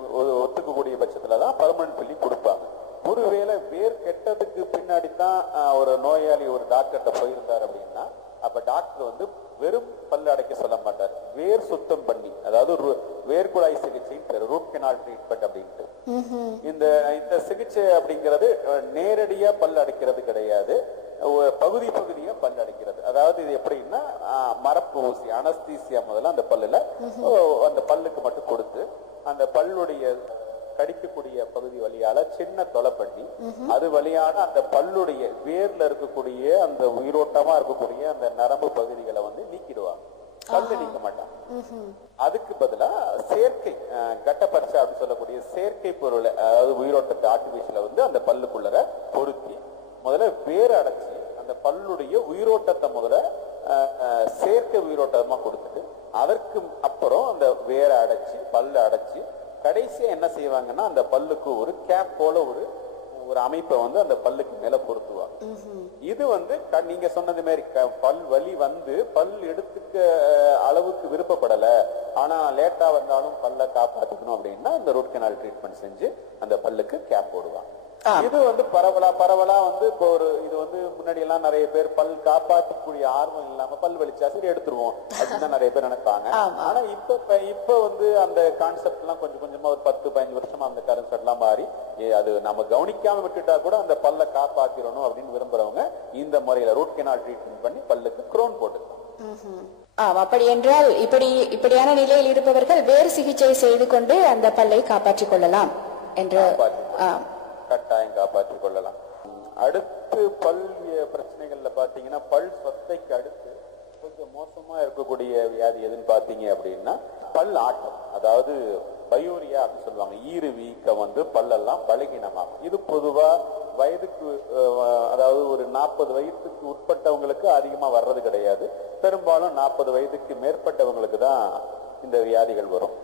ஒத்துக்கக்கூடிய பட்சத்துலதான் பர்மனன்ட் ஃபில்லிங் கொடுப்பாங்க. ஒருவேளை வேர் கெட்டதுக்கு பின்னாடி தான் ஒரு நோயாளி ஒரு டாக்டர்கிட்ட போயிருந்தார் அப்படின்னா, அப்ப டாக்டர் வந்து வெறும் பல்லு அடைக்க சொல்ல மாட்டார், வேர் சுத்தம் பண்ணி, அதாவது வேர்க்குழாய் சிகிச்சை, ரூட் கெனால் ட்ரீட்மெண்ட் அப்படின்ட்டு. இந்த சிகிச்சை அப்படிங்கிறது நேரடியா பல் அடைக்கிறது கிடையாது, பகுதி பகுதியா பல் அடைக்கிறது. அதாவது இது எப்படின்னா, மரப்பு ஊசி அனஸ்தீசியா முதல்ல அந்த பல்லுல அந்த பல்லுக்கு மட்டும் கொடுத்து அந்த பல்லுடைய கடிக்கக்கூடிய பகுதி வழியால சின்ன தொலை பண்ணி அது வழியான அந்த பல்லுடைய வேர்ல இருக்கக்கூடிய அந்த உயிரோட்டமா இருக்கக்கூடிய அந்த நரம்பு பகுதிகளை வந்து நீக்கிடுவாங்க, பல்லு நீக்க மாட்டாங்க. அதுக்கு பதிலா செயற்கை கட்டப்பரிசை அப்படின்னு சொல்லக்கூடிய செயற்கை பொருளை, அதாவது உயிரோட்டத்தை ஆர்டிபிஷியல வந்து அந்த பல்லுக்குள்ளர பொருத்தி முதல்ல வேர் அடைச்சு அந்த பல்லுடைய உயிரோட்டத்தை முதல்ல செயற்கை உயிரோட்டமா கொடுத்துட்டு அதற்கு அப்புறம் அந்த வேரை அடைச்சு பல்லு அடைச்சு கடைசியா என்ன செய்வாங்கன்னா அந்த பல்லுக்கு ஒரு கேப் போல ஒரு அமைப்பை வந்து அந்த பல்லுக்கு மேல பொருத்துவாங்க. இது வந்து நீங்க சொன்னது மாதிரி பல் வலி வந்து பல் எடுத்துக்க அளவுக்கு விருப்பப்படல, ஆனா லேட்டா வந்தாலும் பல்ல காப்பாத்திக்கணும் அப்படின்னா இந்த ரூட் கெனால் ட்ரீட்மெண்ட் செஞ்சு அந்த பல்லுக்கு கேப் போடுவாங்க. இது வந்து பரவலா வந்து இப்போ இது வந்து முன்னாடி எல்லாம் நிறைய பேர் பல் காப்பாற்றக்கூடிய ஆர்வம் இல்லாம பல் வலிச்சா சரி எடுத்துருவோம் அப்படின்னு நிறைய பேர் நினைப்பாங்க. ஆனா இப்ப வந்து அந்த கான்செப்ட் எல்லாம் கொஞ்சம் கொஞ்சமா ஒரு 10-15 வருஷமா அந்த கான்செப்ட் எல்லாம் மாறி, அது நம்ம கவனிக்காம விட்டுட்டா கூட அந்த பல்ல காப்பாத்திரணும் அப்படின்னு விரும்புறவங்க இந்த முறையில ரூட் கெனால் ட்ரீட்மெண்ட் பண்ணி பல்லுக்கு க்ரோன் போட்டுக்கலாம். அப்படி என்றால் இப்படியான நிலையில் இருப்பவர்கள் வேறு சிகிச்சை செய்து கொண்டு அந்த பல்லை காப்பாற்றிக் கொள்ளலாம் என்று கட்டாயம் காப்பாற்றிக் கொள்ளலாம். அடுத்து பல் பிரச்சனைகள்ல பாத்தீங்கன்னா, பல் சொத்தைக்கு அடுத்து கொஞ்சம் மோசமா இருக்கக்கூடிய வியாதி எதுன்னு பாத்தீங்க அப்படின்னா பல் ஆட்டம், அதாவது பயோரியா அப்படின்னு சொல்லுவாங்க. ஈறு வீக்கம் வந்து பல்லெல்லாம் பலகீனமாகும். இது பொதுவா வயதுக்கு, அதாவது ஒரு 40 வயதுக்கு உட்பட்டவங்களுக்கு அதிகமா வர்றது கிடையாது. பெரும்பாலும் 40 வயதுக்கு மேற்பட்டவங்களுக்கு தான் இந்த வியாதிகள் வரும்.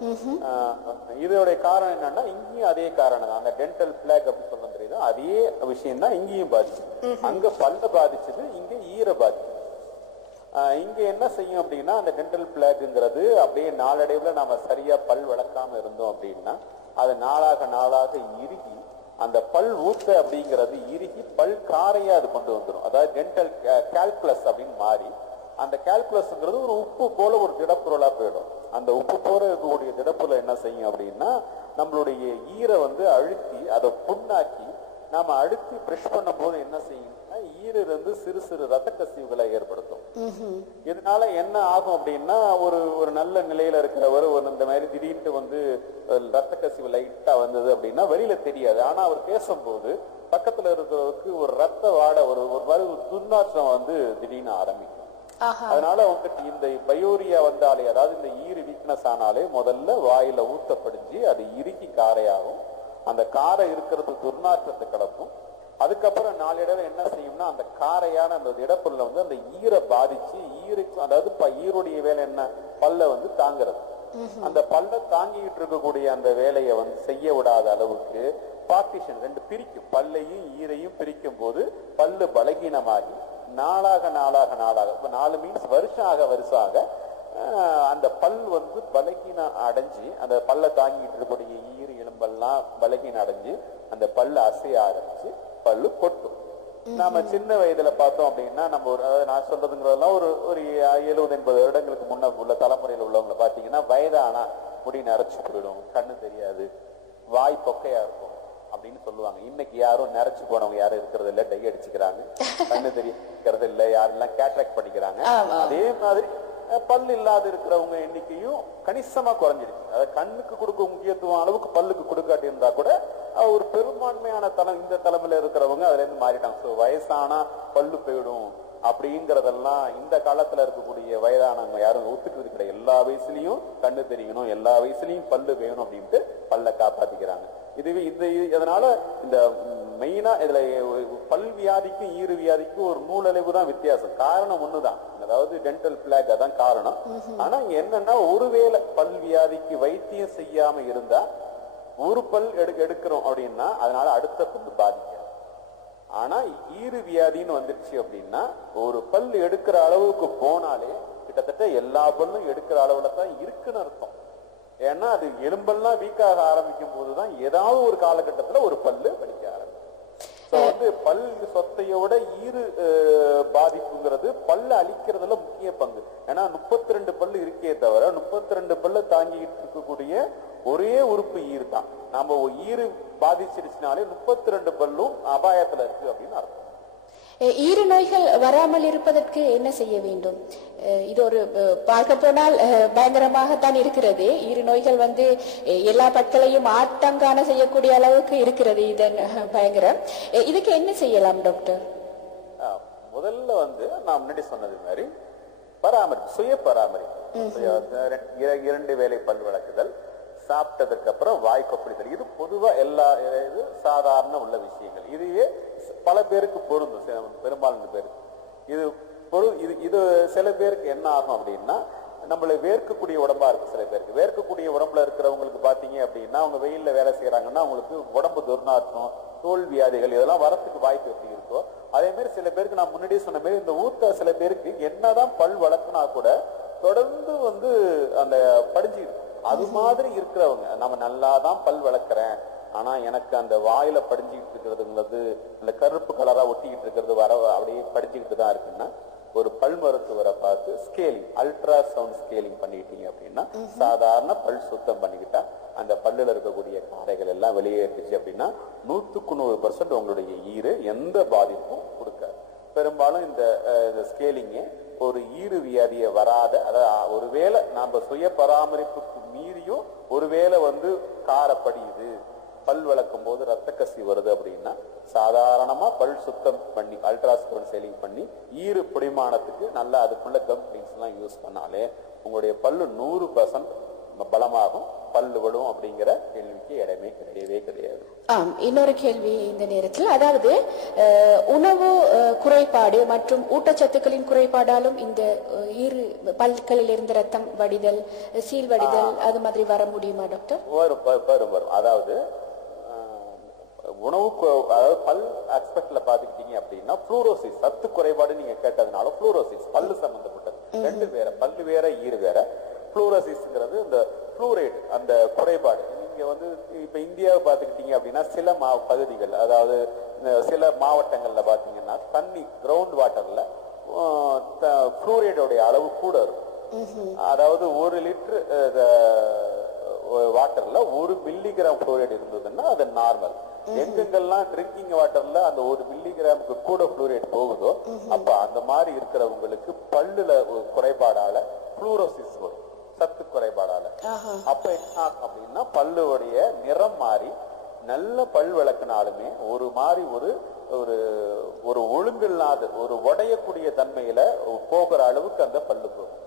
இதோட காரணம் என்னன்னா, இங்கேயும் அதே காரணம் தான். அந்த டென்டல் பிளாக் அப்படின்னு சொல்ல தெரியுது, அதே விஷயம் தான் இங்கேயும் பாதிச்சு. அங்க பல்ல பாதிச்சது, இங்க ஈர பாதிச்சு. இங்க என்ன செய்யும் அப்படின்னா, அந்த டென்டல் பிளாக்ங்கிறது அப்படியே நாளடைவுல நாம சரியா பல் வளர்க்காம இருந்தோம் அப்படின்னா அது நாளாக நாளாக இறுகி அந்த பல் ஊத்த அப்படிங்கிறது இறுகி பல் காரையா அது கொண்டு வந்துடும். அதாவது டென்டல் கால்குலஸ் அப்படின்னு மாறி, அந்த கால்குலஸ்ங்கிறது ஒரு உப்பு போல ஒரு திடப்பொருளா போயிடும். அந்த உப்பு போல இருக்கக்கூடிய திடப்பொருளை என்ன செய்யும் அப்படின்னா நம்மளுடைய ஈரை வந்து அழுத்தி அதை புண்ணாக்கி நாம அழுத்தி பிரஷ் பண்ணும் போது என்ன செய்யும்னா ஈரிலிருந்து சிறு சிறு ரத்த கசிவுகளை ஏற்படுத்தும். இதனால என்ன ஆகும் அப்படின்னா ஒரு நல்ல நிலையில இருக்கிறவர் இந்த மாதிரி திடீர்னு வந்து ரத்த கசிவு லைட்டா வந்தது அப்படின்னா வெளியில தெரியாது. ஆனா அவர் பேசும்போது பக்கத்துல இருக்கிறவருக்கு ஒரு ரத்த வாட ஒரு மாதிரி ஒரு துர்நாற்றம் வந்து திடீர்னு ஆரம்பிக்கும். அதனால வந்துட்டு இந்த பயோரியா வந்தாலே, அதாவது இந்த ஈறு வீக்னஸ் ஆனாலே முதல்ல வாயில ஊத்தப்படிஞ்சு அது இறுக்கி காரையாகும். அந்த காரை இருக்கிறது துர்நாற்றத்தை கிடக்கும். அதுக்கப்புறம் நாளடைவில் என்ன செய்யும்னா அந்த காரையான அந்த இடப்பொருளை வந்து அந்த ஈரை பாதிச்சு ஈருக்கு, அதாவது ஈருடைய வேலை என்ன, பல்ல வந்து தாங்கிறது. அந்த பல்ல தாங்கிட்டு இருக்கக்கூடிய அந்த வேலையை வந்து செய்ய விடாத அளவுக்கு பார்ட்டிஷன் ரெண்டு பிரிக்கும். பல்லையும் ஈரையும் பிரிக்கும் போது பல்லு பலகீனமாகி நாளாக நாளாக நாளாக, இப்ப 4 மீன்ஸ் வருஷம் ஆக அந்த பல் வந்து பலகீனம் அடைஞ்சு, அந்த பல்ல தாங்கிட்டு இருக்கக்கூடிய ஈறு எலும்பெல்லாம் பலகீனம் அடைஞ்சு அந்த பல்லு அசைய ஆரம்பிச்சு பல்லு கொட்டும். நாம சின்ன வயதுல பார்த்தோம் அப்படின்னா நம்ம நான் சொல்றதுங்கிறதெல்லாம் ஒரு 70-80 வருடங்களுக்கு முன்ன உள்ள தலைமுறையில் உள்ளவங்களை பாத்தீங்கன்னா வயதானா முடி நரைச்சு போயிடும், கண்ணு தெரியாது, வாய் பொக்கையா இருக்கும் அப்படின்னு சொல்லுவாங்க. இன்னைக்கு யாரும் நரைச்சு போனவங்க யாரும் இருக்கிறது இல்ல, டை அடிச்சுக்கிறாங்க, கண்ணு தெரியாது இல்ல, யாரெல்லாம் கேட்ராக்ட் பண்ணிக்கிறாங்க. அதே மாதிரி பல்லு இல்லாத இருக்கிறவங்க எண்ணிக்கையும் கணிசமா குறைஞ்சிருச்சு. அதாவது கண்ணுக்கு கொடுக்க முக்கியத்துவம் அளவுக்கு பல்லுக்கு கொடுக்காட்டி இருந்தா கூட ஒரு பெரும்பான்மையான இந்த தலைமையில இருக்கிறவங்க அதுல இருந்து மாறிட்டாங்க. வயசானா பல்லு போயிடும் அப்படிங்கறதெல்லாம் இந்த காலத்துல இருக்கக்கூடிய வயதானவங்க யாரும் ஒத்துக்கிறது கிடையாது. எல்லா வயசுலயும் கண்ணு தெரியணும், எல்லா வயசுலயும் பல்லு வேணும் அப்படின்ட்டு பல்ல காப்பாத்திக்கிறாங்க. இதுவே அதனால இந்த மெயினா இதுல பல் வியாதிக்கும் ஈறு வியாதிக்கும் ஒரு நூலளவு தான் வித்தியாசம். காரணம் ஒண்ணுதான், அதாவது டென்டல் பிளாக் அதான் காரணம். ஆனா என்னன்னா ஒருவேளை பல் வியாதிக்கு வைத்தியம் செய்யாம இருந்தா ஒரு பல் எடுக்கிறோம் அப்படின்னா அதனால அடுத்த பல் பாதிக்காது. ஆனா ஈறு வியாதின்னு வந்துருச்சு அப்படின்னா ஒரு பல் எடுக்கிற அளவுக்கு போனாலே கிட்டத்தட்ட எல்லா பல்லும் எடுக்கிற அளவுல தான் இருக்குன்னு அர்த்தம். ஏன்னா அது எலும்பெல்லாம் வீக்காக ஆரம்பிக்கும் போதுதான் ஏதாவது ஒரு காலகட்டத்துல ஒரு பல்லு படிக்க ஆரம்பிக்கும். வந்து பல் சொத்தையோட ஈறு பாதிப்புங்கிறது பல்ல அழிக்கிறதுல முக்கிய பங்கு. ஏன்னா 32 பல்லு இருக்கே தவிர 32 பல்ல தாங்கிட்டு இருக்கக்கூடிய ஒரே உறுப்பு ஈறு தான். நாம ஈறு பாதிச்சிருச்சுனாலே 32 பல்லும் அபாயத்துல இருக்கு அப்படின்னு அர்த்தம். ஈறு நோய்கள் வராமல் இருப்பதற்கு என்ன செய்ய வேண்டும்? இது ஒரு பார்க்க போனால் பயங்கரமாகத்தான் இருக்கிறது. ஈறு நோய்கள் வந்து எல்லா பற்களையும் ஆட்டங்கான செய்யக்கூடிய அளவுக்கு இருக்கிறது. இதன் பயங்கரம். இதுக்கு என்ன செய்யலாம் டாக்டர்? முதல்ல வந்து நான் முன்னாடி சொன்னது மாதிரி சுய பராமரிப்பு, 2 வேளை பல் விளக்குதல், சாப்பிட்டதுக்கு அப்புறம் வாய் கொப்பளித்தல், இது பொதுவா எல்லா சாதாரண உள்ள விஷயங்கள். இதுவே பல பேருக்கு பொருந்தும், பெரும்பாலான பேருக்கு இது சில பேருக்கு என்ன ஆகும் அப்படின்னா நம்மள வேர்க்கக்கூடிய உடம்பா இருக்கு. சில பேருக்கு வேர்க்கக்கூடிய உடம்புல இருக்கிறவங்களுக்கு பாத்தீங்க அப்படின்னா அவங்க வெயில்ல வேலை செய்யறாங்கன்னா அவங்களுக்கு உடம்பு துர்நாற்றம், தோல் வியாதிகள் இதெல்லாம் வரத்துக்கு வாய்ப்பு எப்படி இருக்கோ அதே மாதிரி சில பேருக்கு நான் முன்னாடியே சொன்ன மாதிரி இந்த ஊத்த சில பேருக்கு என்னதான் பல் வளர்க்குனா கூட தொடர்ந்து வந்து அந்த படிஞ்சு இருக்கும். அது மாதிரி இருக்கிறவங்க நம்ம நல்லாதான் பல் வளர்க்குறேன் ஆனா எனக்கு அந்த வாயில படிஞ்சுக்கிட்டு இருக்கிறதுங்கிறது இந்த கருப்பு கலரா ஒட்டிக்கிட்டு இருக்கிறது வர அப்படியே படிச்சுக்கிட்டு தான் இருக்குன்னா ஒரு பல் மருத்துவரை பார்த்து ஸ்கேலிங், அல்ட்ராசவுண்ட் ஸ்கேலிங் பண்ணிக்கிட்டீங்க அப்படின்னா சாதாரண பல் சுத்தம் பண்ணிக்கிட்டா அந்த பல்லுல இருக்கக்கூடிய காரைகள் எல்லாம் வெளியேறிச்சு அப்படின்னா 100% உங்களுடைய ஈறு எந்த பாதிப்பும் கொடுக்காது. பெரும்பாலும் இந்த ஸ்கேலிங்க ஒரு ஈறு வியாதியை வராத, அதாவது ஒருவேளை நாம சுய பராமரிப்புக்கு மீறியும் ஒருவேளை வந்து காரப்படியுது, பல் வளர்க்கும் போது ரத்த கசி வருது அப்படின்னா சாதாரணமா பல் சுத்தம் பண்ணி அல்ட்ராசவுண்ட் ஸ்கேலிங் பண்ணி ஈறு பிடிமானத்துக்கு நல்லா அதுக்குள்ள கம் கிளீன்ஸ் எல்லாம் யூஸ் பண்ணாலே உங்களுடைய பல்லு 100% பலமாகும், பல்லு விடும் அப்படிங்கிற கேள்விக்கு இடமே கிடையவே கிடையாது. இன்னொரு கேள்வி இந்த நேரத்தில், அதாவது உணவு குறைபாடு மற்றும் ஊட்டச்சத்துக்களின் குறைபாடாலும் இந்த ஈறு பல்களில் இருந்து ரத்தம் வடிதல், சீல் வடிதல் அது மாதிரி வர முடியுமா டாக்டர்? வரும். அதாவது உணவு, அதாவது பல் ஆஸ்பெக்ட்ல பாத்துக்கிட்டீங்க அப்படின்னா புளூரோசிஸ், சத்து குறைபாடு நீங்க கேட்டதுனால புளூரோசிஸ் பல்லு சம்பந்தப்பட்டது. 2 வேற, பல்லு வேற ஈறு வேற. புளூரோசிஸ்ங்கிறது இந்த புளூரைடு அந்த குறைபாடு. இங்க வந்து இப்ப இந்தியாவை பார்த்துக்கிட்டீங்க அப்படின்னா சில பகுதிகள், அதாவது சில மாவட்டங்கள்ல பாத்தீங்கன்னா தண்ணி கிரவுண்ட் வாட்டர்ல புளூரைடோடைய அளவு கூட இருக்கும். அதாவது 1 லிட்டர் வாட்டர்ல 1 மில்லிகிராம் புளூரைடு இருந்ததுன்னா அது நார்மல். எங்கெங்கெல்லாம் ட்ரிங்கிங் வாட்டர்ல அந்த 1 மில்லிகிராமுக்கு கூட புளூரைடு போகுதோ அப்ப அந்த மாதிரி இருக்கிறவங்களுக்கு பல்லுல குறைபாடால புளூரோசிஸ் வரும், சத்து குறைபாடால. அப்ப என்ன ஆகும் அப்படின்னா பல்லுடைய நிறம் மாறி நல்ல பல் விளக்குனாலுமே ஒரு மாதிரி ஒரு ஒழுங்கில்லாத ஒரு உடையக்கூடிய தன்மையில போகிற அளவுக்கு அந்த பல்லு போகும்.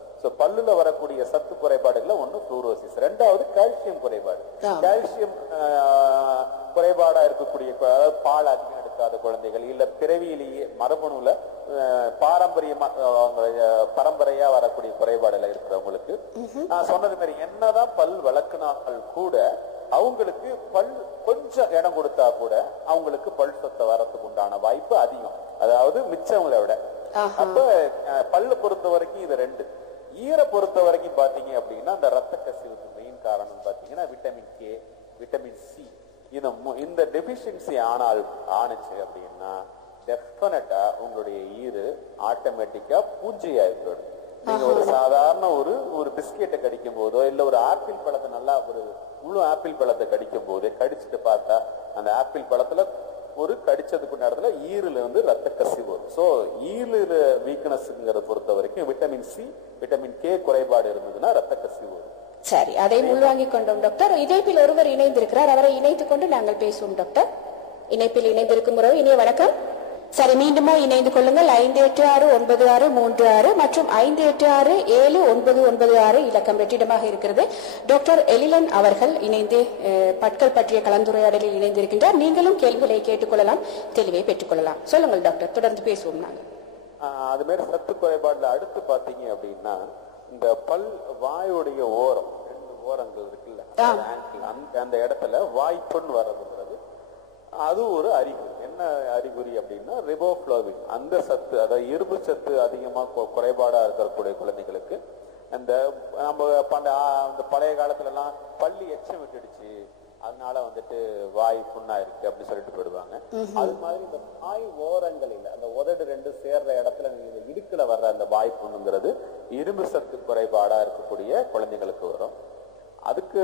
பல்லுல வரக்கூடிய சத்து குறைபாடுகள்ல ஒண்ணு புளூரோசிஸ், ரெண்டாவது கால்சியம் குறைபாடு. கால்சியம் குறைபாடா இருக்கக்கூடிய, அதாவது பால் அதிகம் எடுக்காத குழந்தைகள், இல்ல பிறவியிலேயே மரபணுல பாரம்பரியமா பரம்பரையா வரக்கூடிய குறைபாடுல இருக்கிறவங்களுக்கு நான் சொன்னது மாதிரி என்னதான் பல் வளர்க்கினார்கள் கூட அவங்களுக்கு பல் கொஞ்சம் இடம் கொடுத்தா கூட அவங்களுக்கு பல் சொத்தை வரத்துக்கு உண்டான வாய்ப்பு அதிகம், அதாவது மிச்சவங்களை விட. அப்ப பல்லு பொறுத்த வரைக்கும் இது 2. ஈரை பொறுத்த வரைக்கும் பாத்தீங்க அப்படின்னா அந்த ரத்த கசிவுக்கு மெயின் காரணம் பாத்தீங்கன்னா விட்டமின் கே, விட்டமின் சி. இந்த டெபிஷியன்சி ஆணுச்சு அப்படின்னா டெஃபினட்டா உங்களுடைய ஈரு ஆட்டோமேட்டிக்கா பூஞ்சையாயிடும். நீங்க ஒரு சாதாரண ஒரு பிஸ்கெட்டை கடிக்கும் போதோ இல்ல ஒரு ஆப்பிள் பழத்தை நல்லா ஒரு முழு ஆப்பிள் பழத்தை கடிக்கும் போதே கடிச்சுட்டு பார்த்தா அந்த ஆப்பிள் பழத்துல ஒரு கடிச்சதுக்கு இடத்துல ஈருல வந்து ரத்த கசிவு வரும். சோ ஈருல வீக்னஸ்ங்கிறத பொறுத்த வரைக்கும் விட்டமின் சி, விட்டமின் கே குறைபாடு இருந்ததுன்னா ரத்த கசிவு வரும். சரி, அதை உள்வாங்கிக் கொண்டோம் டாக்டர். இணைப்பில் ஒருவர் இணைந்திருக்கிறார், அவரை இணைத்துக் கொண்டு நாங்கள் பேசுவோம் டாக்டர். இணைப்பில் இணைந்திருக்கும் உறவு இனிய வணக்கம். சரி, மீண்டுமா இணைந்து கொள்ளுங்கள். 586963 மற்றும் 586799 இலக்கம் வெற்றிடமாக இருக்கிறது. டாக்டர் எலிலன் அவர்கள் இணைந்து பற்கள் பற்றிய கலந்துரையாடலில் இணைந்திருக்கின்றார். நீங்களும் கேள்விகளை கேட்டுக்கொள்ளலாம், தெளிவை பெற்றுக் கொள்ளலாம். சொல்லுங்கள் டாக்டர், தொடர்ந்து பேசுவோம் நாங்கள். அது மாதிரி சத்து குறைபாடுல அடுத்து பாத்தீங்க அப்படின்னா இந்த பல் வாயுடைய ஓரம் 2 ஓரங்கள் இருக்குல்ல, அந்த இடத்துல வாய்ப்புண் வர்றதுங்கிறது அது ஒரு அறிகுறி. என்ன அறிகுறி அப்படின்னா ரிபோஃப்ளோவின் அந்த சத்து, அதாவது இரும்பு சத்து அதிகமா குறைபாடா இருக்கக்கூடிய குழந்தைகளுக்கு அந்த நம்ம அந்த பழைய காலத்துல எல்லாம் பள்ளி எச்சம் விட்டுடுச்சு அதனால வந்துட்டு வாய் புண்ணா இருக்கு அப்படின்னு சொல்லிட்டு போயிடுவாங்க. அது மாதிரி இந்த வாய் ஓரங்களில் அந்த உதடு 2 சேர்ற இடத்துல நீங்க இடுக்குல வர்ற அந்த வாய் புண்ணுங்கிறது இரும்பு சத்து குறைபாடா இருக்கக்கூடிய குழந்தைகளுக்கு வரும். அதுக்கு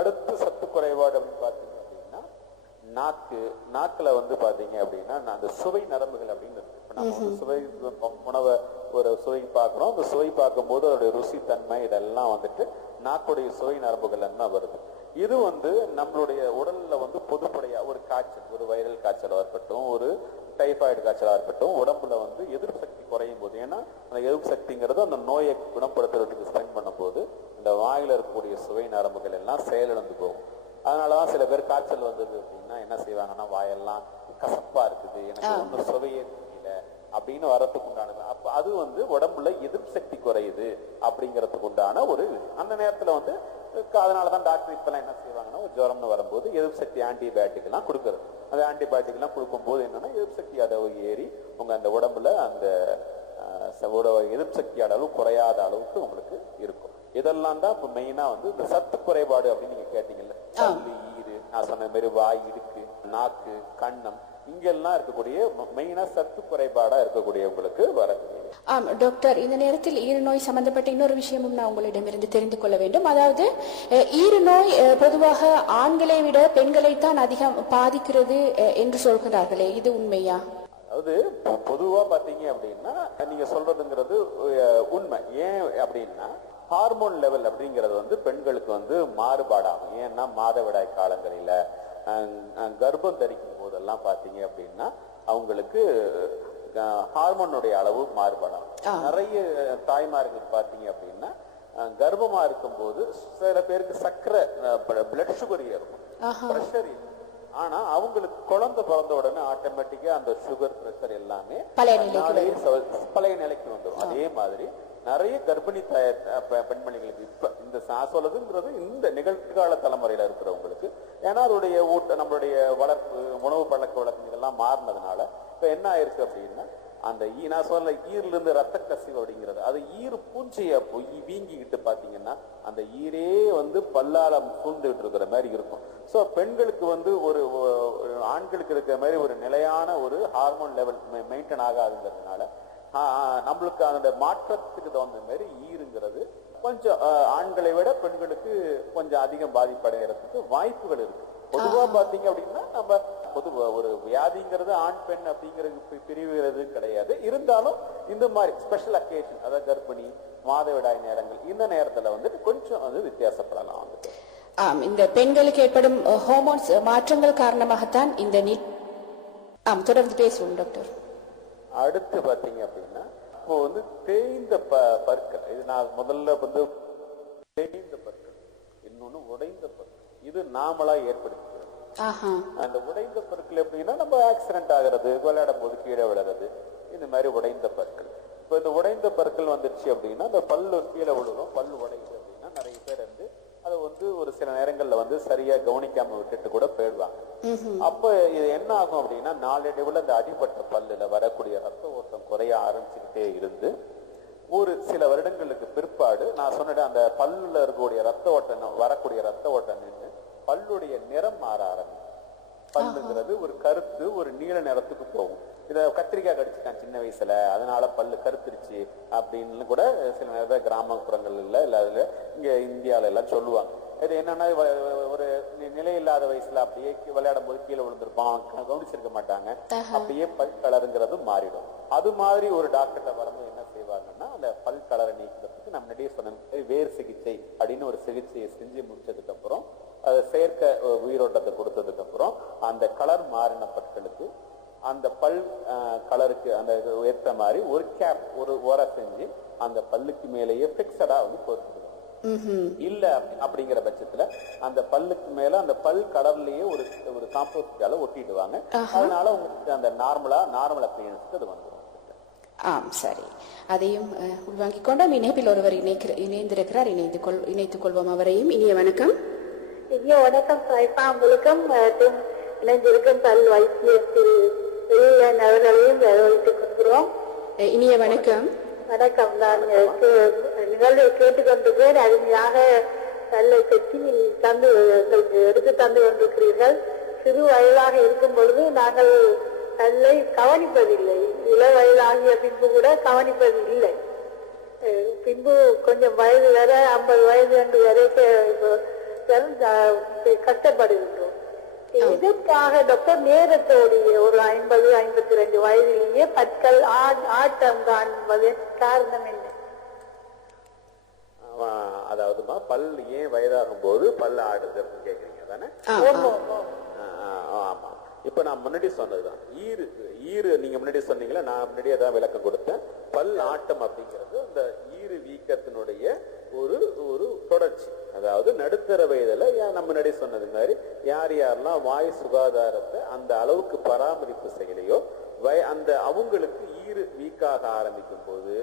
அடுத்து சத்து குறைபாடு அப்படின்னு பாத்தீங்க அப்படின்னா நாக்குல வந்து பாத்தீங்க அப்படின்னா அந்த சுவை நரம்புகள் அப்படின்னு இருக்கு. நம்ம சுவை உணவை ஒரு சுவை பார்க்கிறோம், அந்த சுவை பார்க்கும் போது அதோடைய ருசி தன்மை இதெல்லாம் வந்துட்டு நாக்குடைய சுவை நரம்புகள் தான் வருது. இது வந்து நம்மளுடைய உடல்ல வந்து பொதுப்படையா ஒரு காய்ச்சல், ஒரு வைரல் காய்ச்சலா இருக்கட்டும், ஒரு டைபாய்டு காய்ச்சலா இருக்கட்டும், உடம்புல வந்து எதிர்ப்பு சக்தி குறையும் போது, ஏன்னா அந்த எதிர்ப்பு சக்திங்கிறது அந்த நோயை குணப்படுத்துறதுக்கு ஸ்பெண்ட் பண்ணும் போது இந்த வாயில இருக்கக்கூடிய சுவை நரம்புகள் எல்லாம் செயலிழந்து போகும். அதனாலதான் சில பேர் காய்ச்சல் வந்தது அப்படின்னா என்ன செய்வாங்கன்னா வாயெல்லாம் கசப்பா இருக்குது, எனக்கு ஒன்றும் சுவையே தெரியல அப்படின்னு வரத்துக்கு உண்டானது. அப்ப அது வந்து உடம்புல எதிர்ப்பு சக்தி குறையுது அப்படிங்கறதுக்கு உண்டான ஒரு அந்த நேரத்துல வந்து அதனாலதான் டாக்டர் இப்பெல்லாம் என்ன செய்வாங்கன்னா ஜுரம்னு வரும்போது எதிர்ப்பு சக்தி ஆன்டிபயோட்டிக் எல்லாம் கொடுக்கறது. அந்த ஆன்டிபயோட்டிக் எல்லாம் கொடுக்கும் போது என்னன்னா எதிர்ப்பு சக்தி அளவு ஏறி உங்க அந்த உடம்புல அந்த எதிர்ப்பு சக்தி அளவு குறையாத அளவுக்கு உங்களுக்கு இருக்கும். இதெல்லாம் தான் இப்ப மெயினா வந்து இந்த சத்து குறைபாடு அப்படின்னு நீங்க கேட்டீங்கல்ல, பல்லு, ஈரு, நான் சொன்ன மாதிரி வாய், இடுக்கு, நாக்கு, கண்ணம், இங்கெல்லாம் இருக்கக்கூடிய மெயினா சத்து குறைபாடா இருக்கக்கூடியவங்களுக்கு வரக்கூடிய. ஆம் டாக்டர், இந்த நேரத்தில் ஈறு நோய் சம்பந்தப்பட்ட இன்னொரு விஷயமும் நான் உங்களிடமிருந்து தெரிந்து கொள்ள வேண்டும். அதாவது ஈறு நோய் பொதுவாக ஆண்களை விட பெண்களைத்தான் அதிகம் பாதிக்கிறது என்று சொல்கிறார்களே, இது உண்மையா? அதாவது பொதுவா பாத்தீங்க அப்படின்னா நீங்க சொல்றதுங்கிறது உண்மை. ஏன் அப்படின்னா ஹார்மோன் லெவல் அப்படிங்கிறது வந்து பெண்களுக்கு வந்து மாறுபாடாகும். ஏன்னா மாதவிடாய் காலங்களில கர்ப்பம் தரிக்கும் போதெல்லாம் பாத்தீங்க அப்படின்னா அவங்களுக்கு ஹார்மோனுடைய அளவு மாறுபாடாகும். நிறைய தாய்மார்களுக்கு பாத்தீங்க அப்படின்னா கர்ப்பமா இருக்கும் போது சில பேருக்கு சர்க்கரை பிளட் சுகர் ஏறும், பிரஷர் ஏறும். ஆனா அவங்களுக்கு குழந்தை பிறந்த உடனே ஆட்டோமேட்டிக்கா அந்த சுகர் பிரஷர் எல்லாமே பழைய நிலைக்கு வந்துடும். அதே மாதிரி நிறைய கர்ப்பிணி பெண்மணிகளுக்கு இப்ப இந்த சொல்லுதுங்கிறது இந்த நிகழ்கால தலைமுறையில இருக்கிறவங்களுக்கு, ஏன்னா அதோடைய நம்மளுடைய வளர்ப்பு, உணவு பழக்க வழக்கம் இதெல்லாம் மாறினதுனால இப்ப என்ன ஆயிருக்கு அப்படின்னா அந்த நான் சொல்ல ஈர்ல இருந்து ரத்த கசிவு அப்படிங்கிறது அது ஈர் பூஞ்சையா போய் வீங்கிக்கிட்டு பாத்தீங்கன்னா அந்த ஈரே வந்து பல்லால சூழ்ந்துகிட்டு இருக்கிற மாதிரி இருக்கும். ஸோ பெண்களுக்கு வந்து ஒரு ஆண்களுக்கு இருக்கிற மாதிரி ஒரு நிலையான ஒரு ஹார்மோன் லெவல் மெயின்டைன் ஆகாதுங்கிறதுனால நம்மளுக்கு அந்த மாற்றத்துக்கு தகுந்த மாதிரி ஈருங்கிறது கொஞ்சம் ஆண்களை விட பெண்களுக்கு கொஞ்சம் அதிகம் பாதிப்படைகிறதுக்கு வாய்ப்புகள் இருக்கு. பொதுவா பாத்தீங்க அப்படின்னா நம்ம பொதுவா ஒரு வியாதிங்கிறது ஆண் பெண் அப்படிங்கிறது பிரிவுகிறது கிடையாது. இருந்தாலும் இந்த மாதிரி ஸ்பெஷல் அக்கேஷன், அதாவது கர்ப்பிணி, மாதவிடாய் நேரங்கள், இந்த நேரத்துல வந்துட்டு கொஞ்சம் வந்து வித்தியாசப்படலாம் வந்துட்டு. இந்த பெண்களுக்கு ஏற்படும் ஹார்மோன்ஸ் மாற்றங்கள் காரணமாகத்தான் இந்த தொடர்ந்து பேசுவோம் டாக்டர். அடுத்து பாத்தீங்க அப்படின்னா இப்போ வந்து தேய்ந்த பற்கள், இது நான் முதல்ல வந்து தேய்ந்த பற்கள், இன்னொன்னு உடைந்த பற்கள், இது நாமளா ஏற்படுத்துகிறது. அந்த உடைந்த பற்கள் எப்படின்னா நம்ம ஆக்சிடென்ட் ஆகிறது, விளையாடும் போது கீழே விழுறது, இந்த மாதிரி உடைந்த பற்கள். இப்ப இந்த உடைந்த பற்கள் வந்துருச்சு அப்படின்னா அந்த பல்லு கீழே விழுகும், பல்லு உடையுது அப்படின்னா நிறைய பேர் வந்து அதை வந்து ஒரு சில நேரங்கள்ல வந்து சரியா கவனிக்காம விட்டுட்டு கூட போயிடுவாங்க. அப்ப இது என்ன ஆகும் அப்படின்னா நாளடைவுல அந்த அடிபட்ட பல்லுல வரக்கூடிய ரத்த ஓட்டம் குறைய ஆரம்பிச்சுக்கிட்டே இருந்து ஒரு சில வருடங்களுக்கு பிற்பாடு நான் சொன்ன அந்த பல்லுல இருக்கக்கூடிய ரத்த ஓட்டம் வரக்கூடிய ரத்த ஓட்டம் நின்று பல்லுடைய நிறம் மாற ஆரம்பிக்கும். பல்லுங்கிறது ஒரு கருத்து ஒரு நீல நிறத்துக்கு போகும். இத கத்திரிக்காய் கடிச்சிட்டான் சின்ன வயசுல அதனால பல்லு கருத்துருச்சு அப்படின்னு கூட சில நேரத்தில் கிராமப்புறங்கள்ல இல்ல அதுல இங்க இந்தியாவில எல்லாம் சொல்லுவாங்க. இது என்னன்னா ஒரு நிலை இல்லாத வயசுல அப்படியே விளையாடும் போது கீழே விழுந்திருப்பான், கவனிச்சிருக்க மாட்டாங்க, அப்படியே பல் கலருங்கிறது மாறிடும். அது மாதிரி ஒரு டாக்டர்கிட்ட வரும்போது என்ன செய்வாங்கன்னா அந்த பல் கலரை நீக்கிறதுக்கு நம்ம முன்னாடியே சொன்ன வேர் சிகிச்சை அப்படின்னு ஒரு சிகிச்சையை செஞ்சு முடிச்சதுக்கு அப்புறம் அதை செயற்கை உயிரோட்டத்தை கொடுத்ததுக்கு அப்புறம் அந்த கலர் மாறின பற்களுக்கு அந்த பல் கலருக்கு அந்த ஏற்ற மாதிரி ஒரு கேப் ஒரு ஓர செஞ்சு அந்த பல்லுக்கு மேலேயே பிக்சடா வந்து பொறுத்துக்கணும். இல்ல அப்படிங்கிற பட்சத்துல அந்த பல்லுக்கு மேல அந்த பல் கலர்லயே ஒரு காம்போஸ்டால ஒட்டிடுவாங்க. அதனால உங்களுக்கு அந்த நார்மல் அப்பியரன்ஸ்க்கு அது வந்துடும். சரி, அதையும் உள்வாங்கிக் கொண்டோம். இணைப்பில் ஒருவர் இணைந்திருக்கிறார், இணைத்துக் கொள்வோம் அவரையும். இனிய வணக்கம். இனிய வணக்கம் சாய்பா. உங்களுக்கும் இணைந்திருக்கும் பல் வைத்தியத்தில் அவர்களையும் வரவேற்றுக் கொள்கிறோம். இனிய வணக்கம். வணக்கம். நான் நிகழ்வை கேட்டுக்கொண்டிருக்கிறேன். அருமையாக பல்லை பற்றி தந்து எடுத்து தந்து கொண்டிருக்கிறீர்கள். சிறு வயதாக இருக்கும் பொழுது நாங்கள் பல்லை கவனிப்பதில்லை, இள வயதாகிய பின்பு கூட கவனிப்பது இல்லை. பின்பு கொஞ்சம் வயது வர 50 வயது என்று வரைக்கும் கஷ்டப்படுகின்றோம். இதற்காக டாக்டர் நேரத்தோடைய ஒரு 50-52 வயதிலேயே பற்கள் ஆட்டம் காண்பது காரணம் என்ன? அதாவதுமா பல் ஏன் வயதாகும் போது பல் ஆடுது அப்படின்னு கேக்குறீங்க தானே? ஆமா. இப்ப நான் முன்னாடி சொன்னதுதான் ஈரு நீங்க முன்னாடி சொன்னீங்களா, நான் முன்னாடி அதான் விளக்கம் கொடுத்தேன். பல் ஆட்டம் அப்படிங்கிறது அந்த ஈரு வீக்கத்தினுடைய ஒரு தொடர்ச்சி. அதாவது நடுத்தர வயதுல நம்ம முன்னாடி சொன்னது மாதிரி யாரெல்லாம் வாய் சுகாதாரத்தை அந்த அளவுக்கு பராமரிப்பு செய்யலையோ அந்த அவங்களுக்கு ஈரு வீக்காக ஆரம்பிக்கும் போது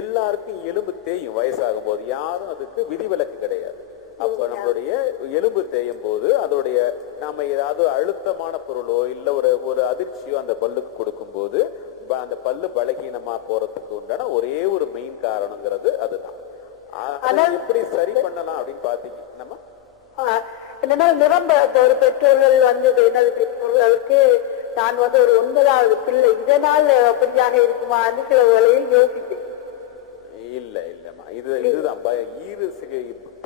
எல்லாருக்கும் எலும்பு தேயும். வயசாகும் போது யாரும் அதுக்கு விதிவிலக்கு கிடையாது. அப்ப நம்மளுடைய எலும்பு தேயும் போது அதோடைய நாம ஏதாவது அழுத்தமான பொருளோ இல்ல ஒரு அதிர்ச்சியோ அந்த பல்லுக்கு கொடுக்கும் போது அந்த பல்லு பலகீனமா போறதுக்கு உண்டான ஒரே ஒரு மெயின் காரணங்கிறது அதுதான். எப்படி சரி பண்ணலாம் அப்படின்னு பாத்தீங்க நம்ம என்னன்னா நிரம்ப ஒரு பெற்றோர்கள் வந்து எனது பெற்றோர்களுக்கு நான் வந்து ஒரு 9வது பிள்ளை, இதனால் அப்படியாக இருக்குமான்னு சில வேலையை யோசித்தேன். இல்லம்மா, இதுதான் ஈறு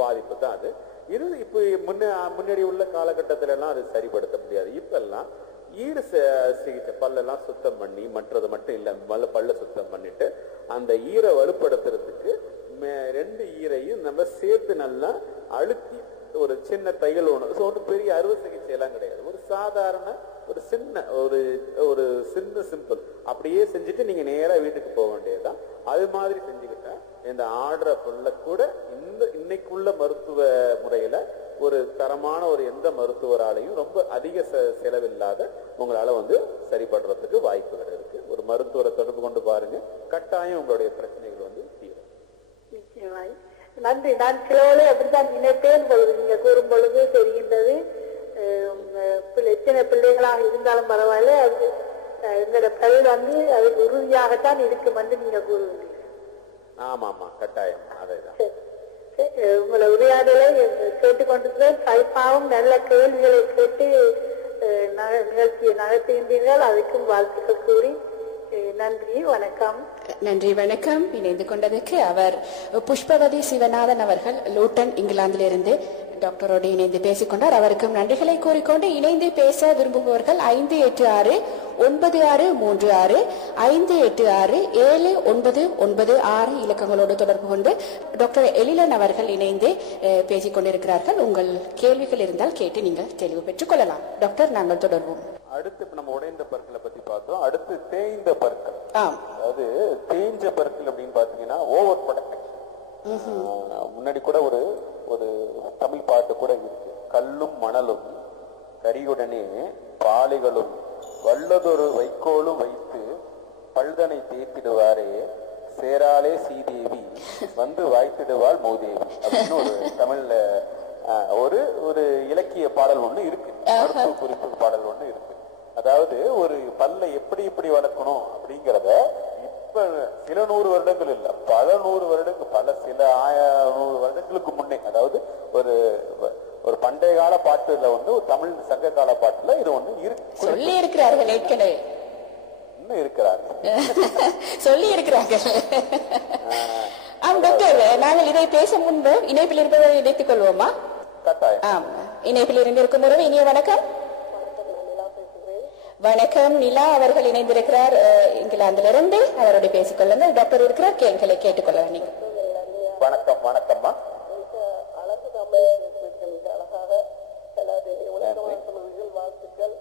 பாதிப்பு தான் அது. இது இப்ப முன்னாடி உள்ள காலகட்டத்தில எல்லாம் அது சரிப்படுத்த முடியாது. இப்ப எல்லாம் ஈறு சிகிச்சை பல்லெல்லாம் சுத்தம் பண்ணி மற்றது மட்டும் இல்ல பல்ல சுத்தம் பண்ணிட்டு அந்த ஈரை வலுப்படுத்துறதுக்கு 2 ஈரையும் நம்ம சேர்த்து நல்லா அழுத்தி ஒரு சின்ன தையல் ஒன்று பெரிய அறுவை சிகிச்சை எல்லாம் கிடையாது. ஒரு சாதாரண ஒரு சின்ன சிம்பிள் அப்படியே செஞ்சுட்டு நீங்க நேரா வீட்டுக்கு போக வேண்டியதுதான். அது மாதிரி செஞ்சுக்கிட்டா இந்த ஆடுற பொருள கூட இன்னைக்குள்ள மருத்துவ முறையில ஒரு தரமான எந்த மருத்துவராலையும் ரொம்ப அதிக செலவில்லாத உங்களால வந்து சரிபடுறதுக்கு வாய்ப்புகள் இருக்கு. ஒரு மருத்துவரை தொடர்பு கொண்டு பாருங்க, கட்டாயம் உங்களுடைய பிரச்சனைகள் வந்து தீரும். நிச்சயமாய் நன்றி. நான் சிலவளை அப்படித்தான் நினைப்பேன். நீங்க கூறும் பொழுது தெரிகின்றது. எத்தனை பிள்ளைகளாக இருந்தாலும் பரவாயில்ல, அது எங்களோட பல் வந்து அது உறுதியாகத்தான் இருக்கும் என்று நீங்க கூறுவீங்க. ஆமா ஆமா, கட்டாயம் அதேதான். உங்களை உரையாடலை கேட்டுக்கொண்டிருக்கிறேன். பைப்பாவும் நல்ல கேள்விகளை கேட்டு நிகழ்ச்சியை நடத்துகின்றீர்கள். அதுக்கும் வாழ்த்துக்கள் கூறி நன்றி, வணக்கம். நன்றி, வணக்கம். இணைந்து கொண்டதற்கு அவர் புஷ்பவதி சிவநாதன் அவர்கள் லூட்டன் இங்கிலாந்திலிருந்து டாக்டரோடு இணைந்து பேசிக்கொண்டார். அவருக்கும் நன்றிகளை கூறிக்கொண்டு இணைந்து பேச விரும்புபவர்கள் 586-9636 586-7996 இலக்கங்களோடு தொடர்பு கொண்டு டாக்டர் எழிலன் அவர்கள் இணைந்து பேசிக் கொண்டிருக்கிறார்கள். உங்கள் கேள்விகள் இருந்தால் கேட்டு நீங்கள் தெளிவு பெற்றுக் கொள்ளலாம். டாக்டர், நாங்கள் தொடர்வோம். அடுத்து நம்ம உடைந்த பற்களை பத்தி பார்த்தோம். அடுத்து தேய்ந்த பற்கள். அதாவது தேய்ஞ்ச பற்கள் அப்படின்னு பாத்தீங்கன்னா ஓவர் ப்ரொடக்ஷன். முன்னாடி கூட ஒரு ஒரு தமிழ் பாட்டு கூட இருக்கு. கல்லும் மணலும் கரியுடனே பாலிகளும் வல்லதொரு வைக்கோலும் வைத்து பல்தனை தேய்த்திடுவாரே சேராலே சீதேவி வந்து வாய்த்திடுவாள் மூதேவி அப்படின்னு ஒரு தமிழ்ல ஒரு ஒரு இலக்கிய பாடல் ஒண்ணு இருக்கு. மருத்துவ குறிப்பு பாடல் ஒண்ணு இருக்கு. அதாவது ஒரு பல்லை எப்படி எப்படி வளர்க்கணும் அப்படிங்கிறத இப்ப சில 100 வருடங்கள் இல்ல, பல 100 வருடங்கள், பல சில 100 வருடங்களுக்கு முன்னே, அதாவது ஒரு ஒரு பண்டைய கால பாட்டுல வந்து ஒரு தமிழ் சங்க கால பாட்டுல இது ஒண்ணு இருக்கு. சொல்லி இருக்கிறார்கள், ஏற்கனவே இன்னும் இருக்கிறார்கள், சொல்லி இருக்கிறார்கள். டாக்டர், நாங்கள் இதை பேச முன்பு இணைப்பில் இருப்பதை இணைத்துக் கொள்வோமா? கட்டாயம். இணைப்பில் இருந்து இருக்கும் உறவு இனிய வணக்கம். வணக்கம், நிலா அவர்கள் இணைந்திருக்கிறார் இங்கிலாந்திலிருந்து. அவரோட பேசிக்கொள்ளுங்கள். டாக்டர் இருக்கிறார், கேள்விகளை கேட்டுக்கொள்ளலாம். நீங்க வணக்கம். வணக்கம்மா. வாழ்த்துக்கள்.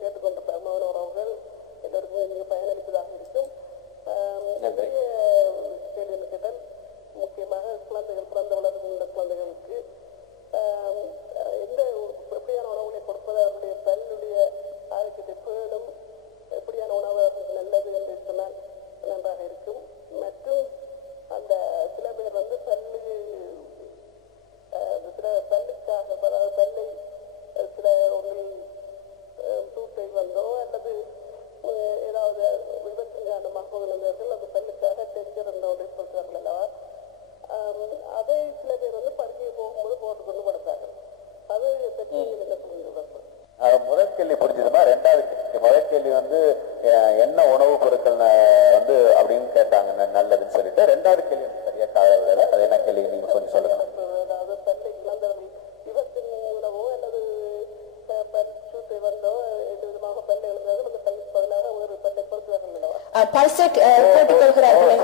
கேட்டுக்கொண்ட உறவுகள் எல்லோருக்கும் பயனளிப்பதாக இருக்கும். கேள்வி முக்கியமாக குழந்தைகள் பிறந்த வளர்ந்து உள்ள குழந்தைகளுக்கு எந்த எப்படியான உணவுகளை கொடுப்பது, அவருடைய பல்லுடைய ஆரோக்கியத்தை பேணும் எப்படியான உணவு அவர்களுக்கு நல்லது என்று சொன்னால் நன்றாக இருக்கும். மற்றும் அந்த சில பேர் வந்து சில பல்லுக்காக, அதாவது பல்லை சில தூட்டை வந்தோ அல்லது ஏதாவது விபத்தின் காரணமாக போகிறவர்கள் அந்த பல்லுக்காக தெரிஞ்சிருந்தோடு இருக்கிறார்கள் அல்லவா, அதை சில பேர் வந்து பருத்தியை போகும்போது போட்டுக்கொண்டு படுத்தார்கள். அது பற்றி என்ன சொல்லுங்க? முதல் கேள்வி புரிஞ்சுதுமா. ரெண்டாவது முதல் கேள்வி வந்து என்ன உணவுப் பொருட்கள் வந்து அப்படின்னு கேட்டாங்க, நல்லதுன்னு சொல்லிட்டு. ரெண்டாவது கேள்வி சரியா காலையில அது என்ன கேள்வி நீங்க கொஞ்சம் சொல்லுங்க. அதாவது பல்லை இழந்தவர்கள் விபத்தின் மூலமோ அல்லது பல் சூட்டை வந்தோ எந்த விதமாக பல்லை இழந்தார்கள் அந்த பல்லுக்கு பதிலாக ஒரு பல்லை பொறுத்துவார்கள் அல்லவா, பல்செட் போட்டுக்கொள்கிறார்கள்.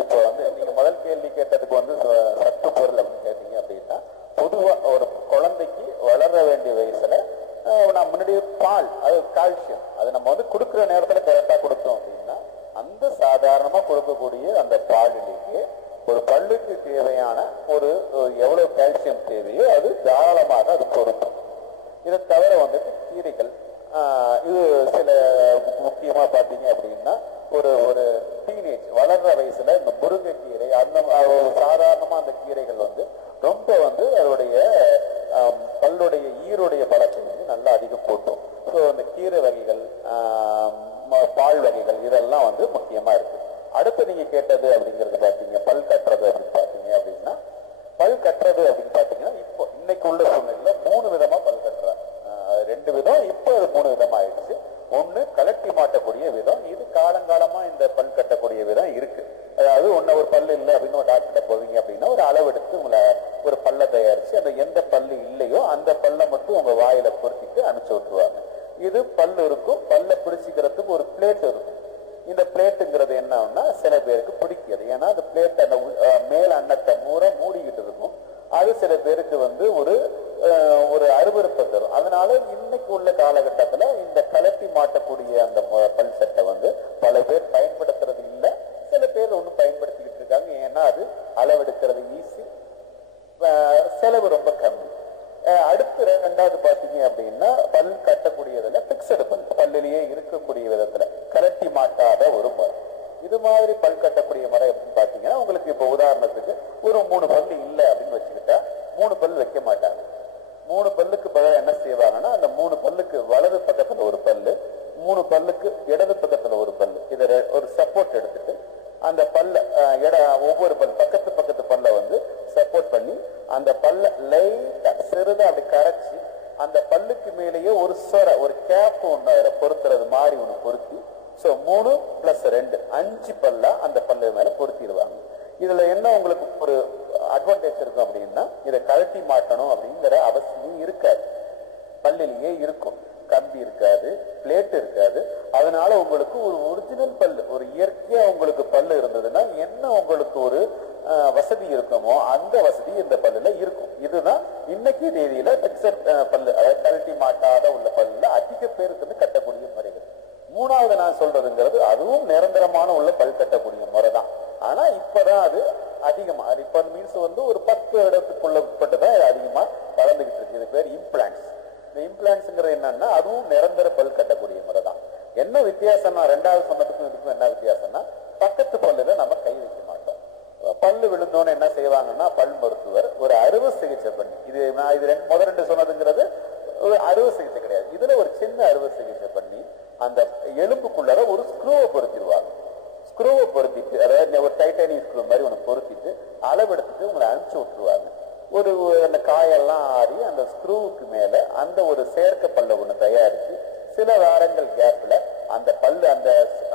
இப்போ வந்து நீங்க முதல் கேள்வி கேட்டதுக்கு வந்து சத்து பொருள் அப்படின்னு கேட்டீங்க அப்படின்னா, பொதுவா ஒரு குழந்தைக்கு வளர வேண்டிய வயசுல நான் முன்னாடியே பால், அது கால்சியம், அது நம்ம வந்து கொடுக்குற நேரத்துல கரெக்டா கொடுத்தோம் அப்படின்னா அந்த சாதாரணமா கொடுக்கக்கூடிய அந்த பாலிலேயே ஒரு பல்லுக்கு தேவையான ஒரு எவ்வளவு கால்சியம் தேவையோ அது தாராளமாக அது பொருந்தும். இதை தவிர வந்துட்டு கீரைகள், இது சில முக்கியமா பாத்தீங்க அப்படின்னா ஒரு ஒரு டீனேஜ் வளர்ற வயசுல இந்த முருங்கைக்கீரை, அந்த சாதாரணமா அந்த கீரைகள் வந்து ரொம்ப வந்து அதோடைய பல்லுடைய ஈருடைய பலத்தை வந்து நல்லா அதிகம் கூட்டும். ஸோ அந்த கீரை வகைகள், பால் வகைகள் இதெல்லாம் வந்து முக்கியமா இருக்கு. அடுத்து நீங்க கேட்டது அப்படிங்கிறது பாத்தீங்க பல் கட்டுறது அப்படின்னு பாத்தீங்க அப்படின்னா, பல் கட்டுறது அப்படின்னு பாத்தீங்கன்னா இப்போ இன்னைக்கு உள்ள சூழ்நிலையில 3 விதமா பல் கட்டுறாங்க. 2 விதம், இப்போ 3 விதம் ஆயிடுச்சு. ஒண்ணு கலட்டி மாட்டக்கூடிய விதம், இது காலங்காலமா இந்த பல் கட்டக்கூடிய விதம் இருக்கு. அதாவது ஒன்னு ஒரு பல்லு இல்லை அப்படின்னு ஒரு டாக்டர் போவீங்க அப்படின்னா ஒரு அளவெடுத்து உங்களை ஒரு பல்ல தயாரிச்சு அந்த எந்த பல்லு இல்லையோ அந்த பல்ல மட்டும் உங்க வாயில பொருத்திட்டு அனுப்பிச்சு விட்டுருவாங்க. இது பல்லு இருக்கும், பல்ல பிடிச்சிக்கிறதுக்கு ஒரு பிளேட் இருக்கும். இந்த பிளேட்டுங்கிறது என்னன்னா சில பேருக்கு பிடிக்காது. ஏன்னா அந்த பிளேட் அந்த மேல அன்னத்தை மூடிக்கிட்டு இருக்கும். அது சில பேருக்கு வந்து ஒரு அருவருப்பை தரும். அதனால இன்னைக்கு உள்ள காலகட்டத்துல இந்த கலட்டி மாட்டக்கூடிய அந்த பல் செட்டை வந்து பல பேர் பயன்படுத்துறது இல்லை. சில பேர் ஒன்றும் பயன்படுத்திக்கிட்டு இருக்காங்க. ஏன்னா அது அளவெடுக்கிறது ஈஸி, செலவு ரொம்ப கம்மி. அடுத்து ரெண்டாவது பாத்தீங்க அப்படின்னா பல் கட்டக்கூடியதுல பிக்சடு பல்லிலேயே இருக்கக்கூடிய விதத்துல கலட்டி மாட்டாத ஒரு முறை. இது மாதிரி பல் கட்டக்கூடிய முறை அப்படின்னு பாத்தீங்கன்னா உங்களுக்கு இப்ப உதாரணத்துக்கு ஒரு 3 பல்லு இல்லை அப்படின்னு வச்சுக்கிட்டா 3 பல் வைக்க மாட்டாங்க. 3 பல்லுக்கு பதிலாக என்ன செய்வாங்கன்னா, அந்த 3 பல்லுக்கு வலது பக்கத்துல ஒரு பல்லு, 3 பல்லுக்கு இடது பக்கத்துல ஒரு பல்லு, இதை ஒரு சப்போர்ட் எடுத்துட்டு அந்த பல்ல ஒவ்வொரு பக்கத்து பல்ல வந்து சப்போர்ட் பண்ணி அந்த பல்ல லைட்டா சிறிதா அப்படி கரைச்சி அந்த பல்லுக்கு மேலேயே ஒரு சொர ஒரு கேப் ஒண்ணு அதுல பொருத்துறது மாதிரி ஒண்ணு பொருத்தி, 3 + 2 5 பல்லா அந்த பல்லு மேல பொருத்திடுவாங்க. இதுல என்ன உங்களுக்கு ஒரு அட்வான்டேஜ் இருக்கும் அப்படின்னா, இதை கழட்டி மாட்டணும் அப்படிங்கிற அவசியம் இருக்காது. பல்லிலேயே இருக்கும், கம்பி இருக்காது, பிளேட் இருக்காது. அதனால உங்களுக்கு ஒரு ஒரிஜினல் பல்லு, ஒரு இயற்கையா உங்களுக்கு பல்லு இருந்ததுன்னா என்ன உங்களுக்கு ஒரு வசதி இருக்குமோ அந்த வசதி இந்த பல்லுல இருக்கும். இதுதான் இன்னைக்கு தேதியில பிக்சர் பல்லு, அதாவது கழட்டி மாட்டாத உள்ள பல்லுல அதிக பேருக்கு கட்டக்கூடிய முறைகள். 3வது நான் சொல்றதுங்கிறது அதுவும் நிரந்தரமான உள்ள பல் கட்டக்கூடிய முறை தான். ஆனா இப்பதான் அது அதிகமா, இப்ப மீன்ஸ் வந்து ஒரு 10 இடத்துக்குள்ள உட்பட்டுதான் அதிகமா வளர்ந்துகிட்டு இருக்கு. இது பேர் இம்ப்ளான்ட்ஸ். இந்த இம்ப்ளான்ட்ஸ்ங்கிறது என்னன்னா அதுவும் நிரந்தர பல் கட்டக்கூடிய முறை தான். என்ன வித்தியாசம்னா, 2வது சொன்னதுக்கும் இதுக்கும் என்ன வித்தியாசம்னா, பக்கத்து பல்லுல நம்ம கை வைக்க மாட்டோம். பல்லு விழுந்தோன்னு என்ன செய்வாங்கன்னா, பல் மருத்துவர் ஒரு அறுவை சிகிச்சை பண்ணி, இது நான் முதல் 2 சொன்னதுங்கிறது ஒரு அறுவை சிகிச்சை கிடையாது, இதுல ஒரு சின்ன அறுவை சிகிச்சை பண்ணி அந்த எலும்புக்குள்ளார ஒரு ஸ்க்ரூவை பொருத்திடுவாங்க. ஸ்க்ரூவை பொருத்திட்டு, அதாவது ஒரு டைட்டானியம் ஸ்க்ரூ மாதிரி ஒன்று பொருத்திட்டு அளவெடுத்துட்டு உங்களை அனுப்பிச்சு விட்டுருவாங்க. ஒரு அந்த காயெல்லாம் ஆறி அந்த ஸ்க்ரூவுக்கு மேல அந்த ஒரு சேர்க்க பல்ல ஒண்ணு தயாரிச்சு சில வாரங்கள் கேப்ல அந்த பல்லு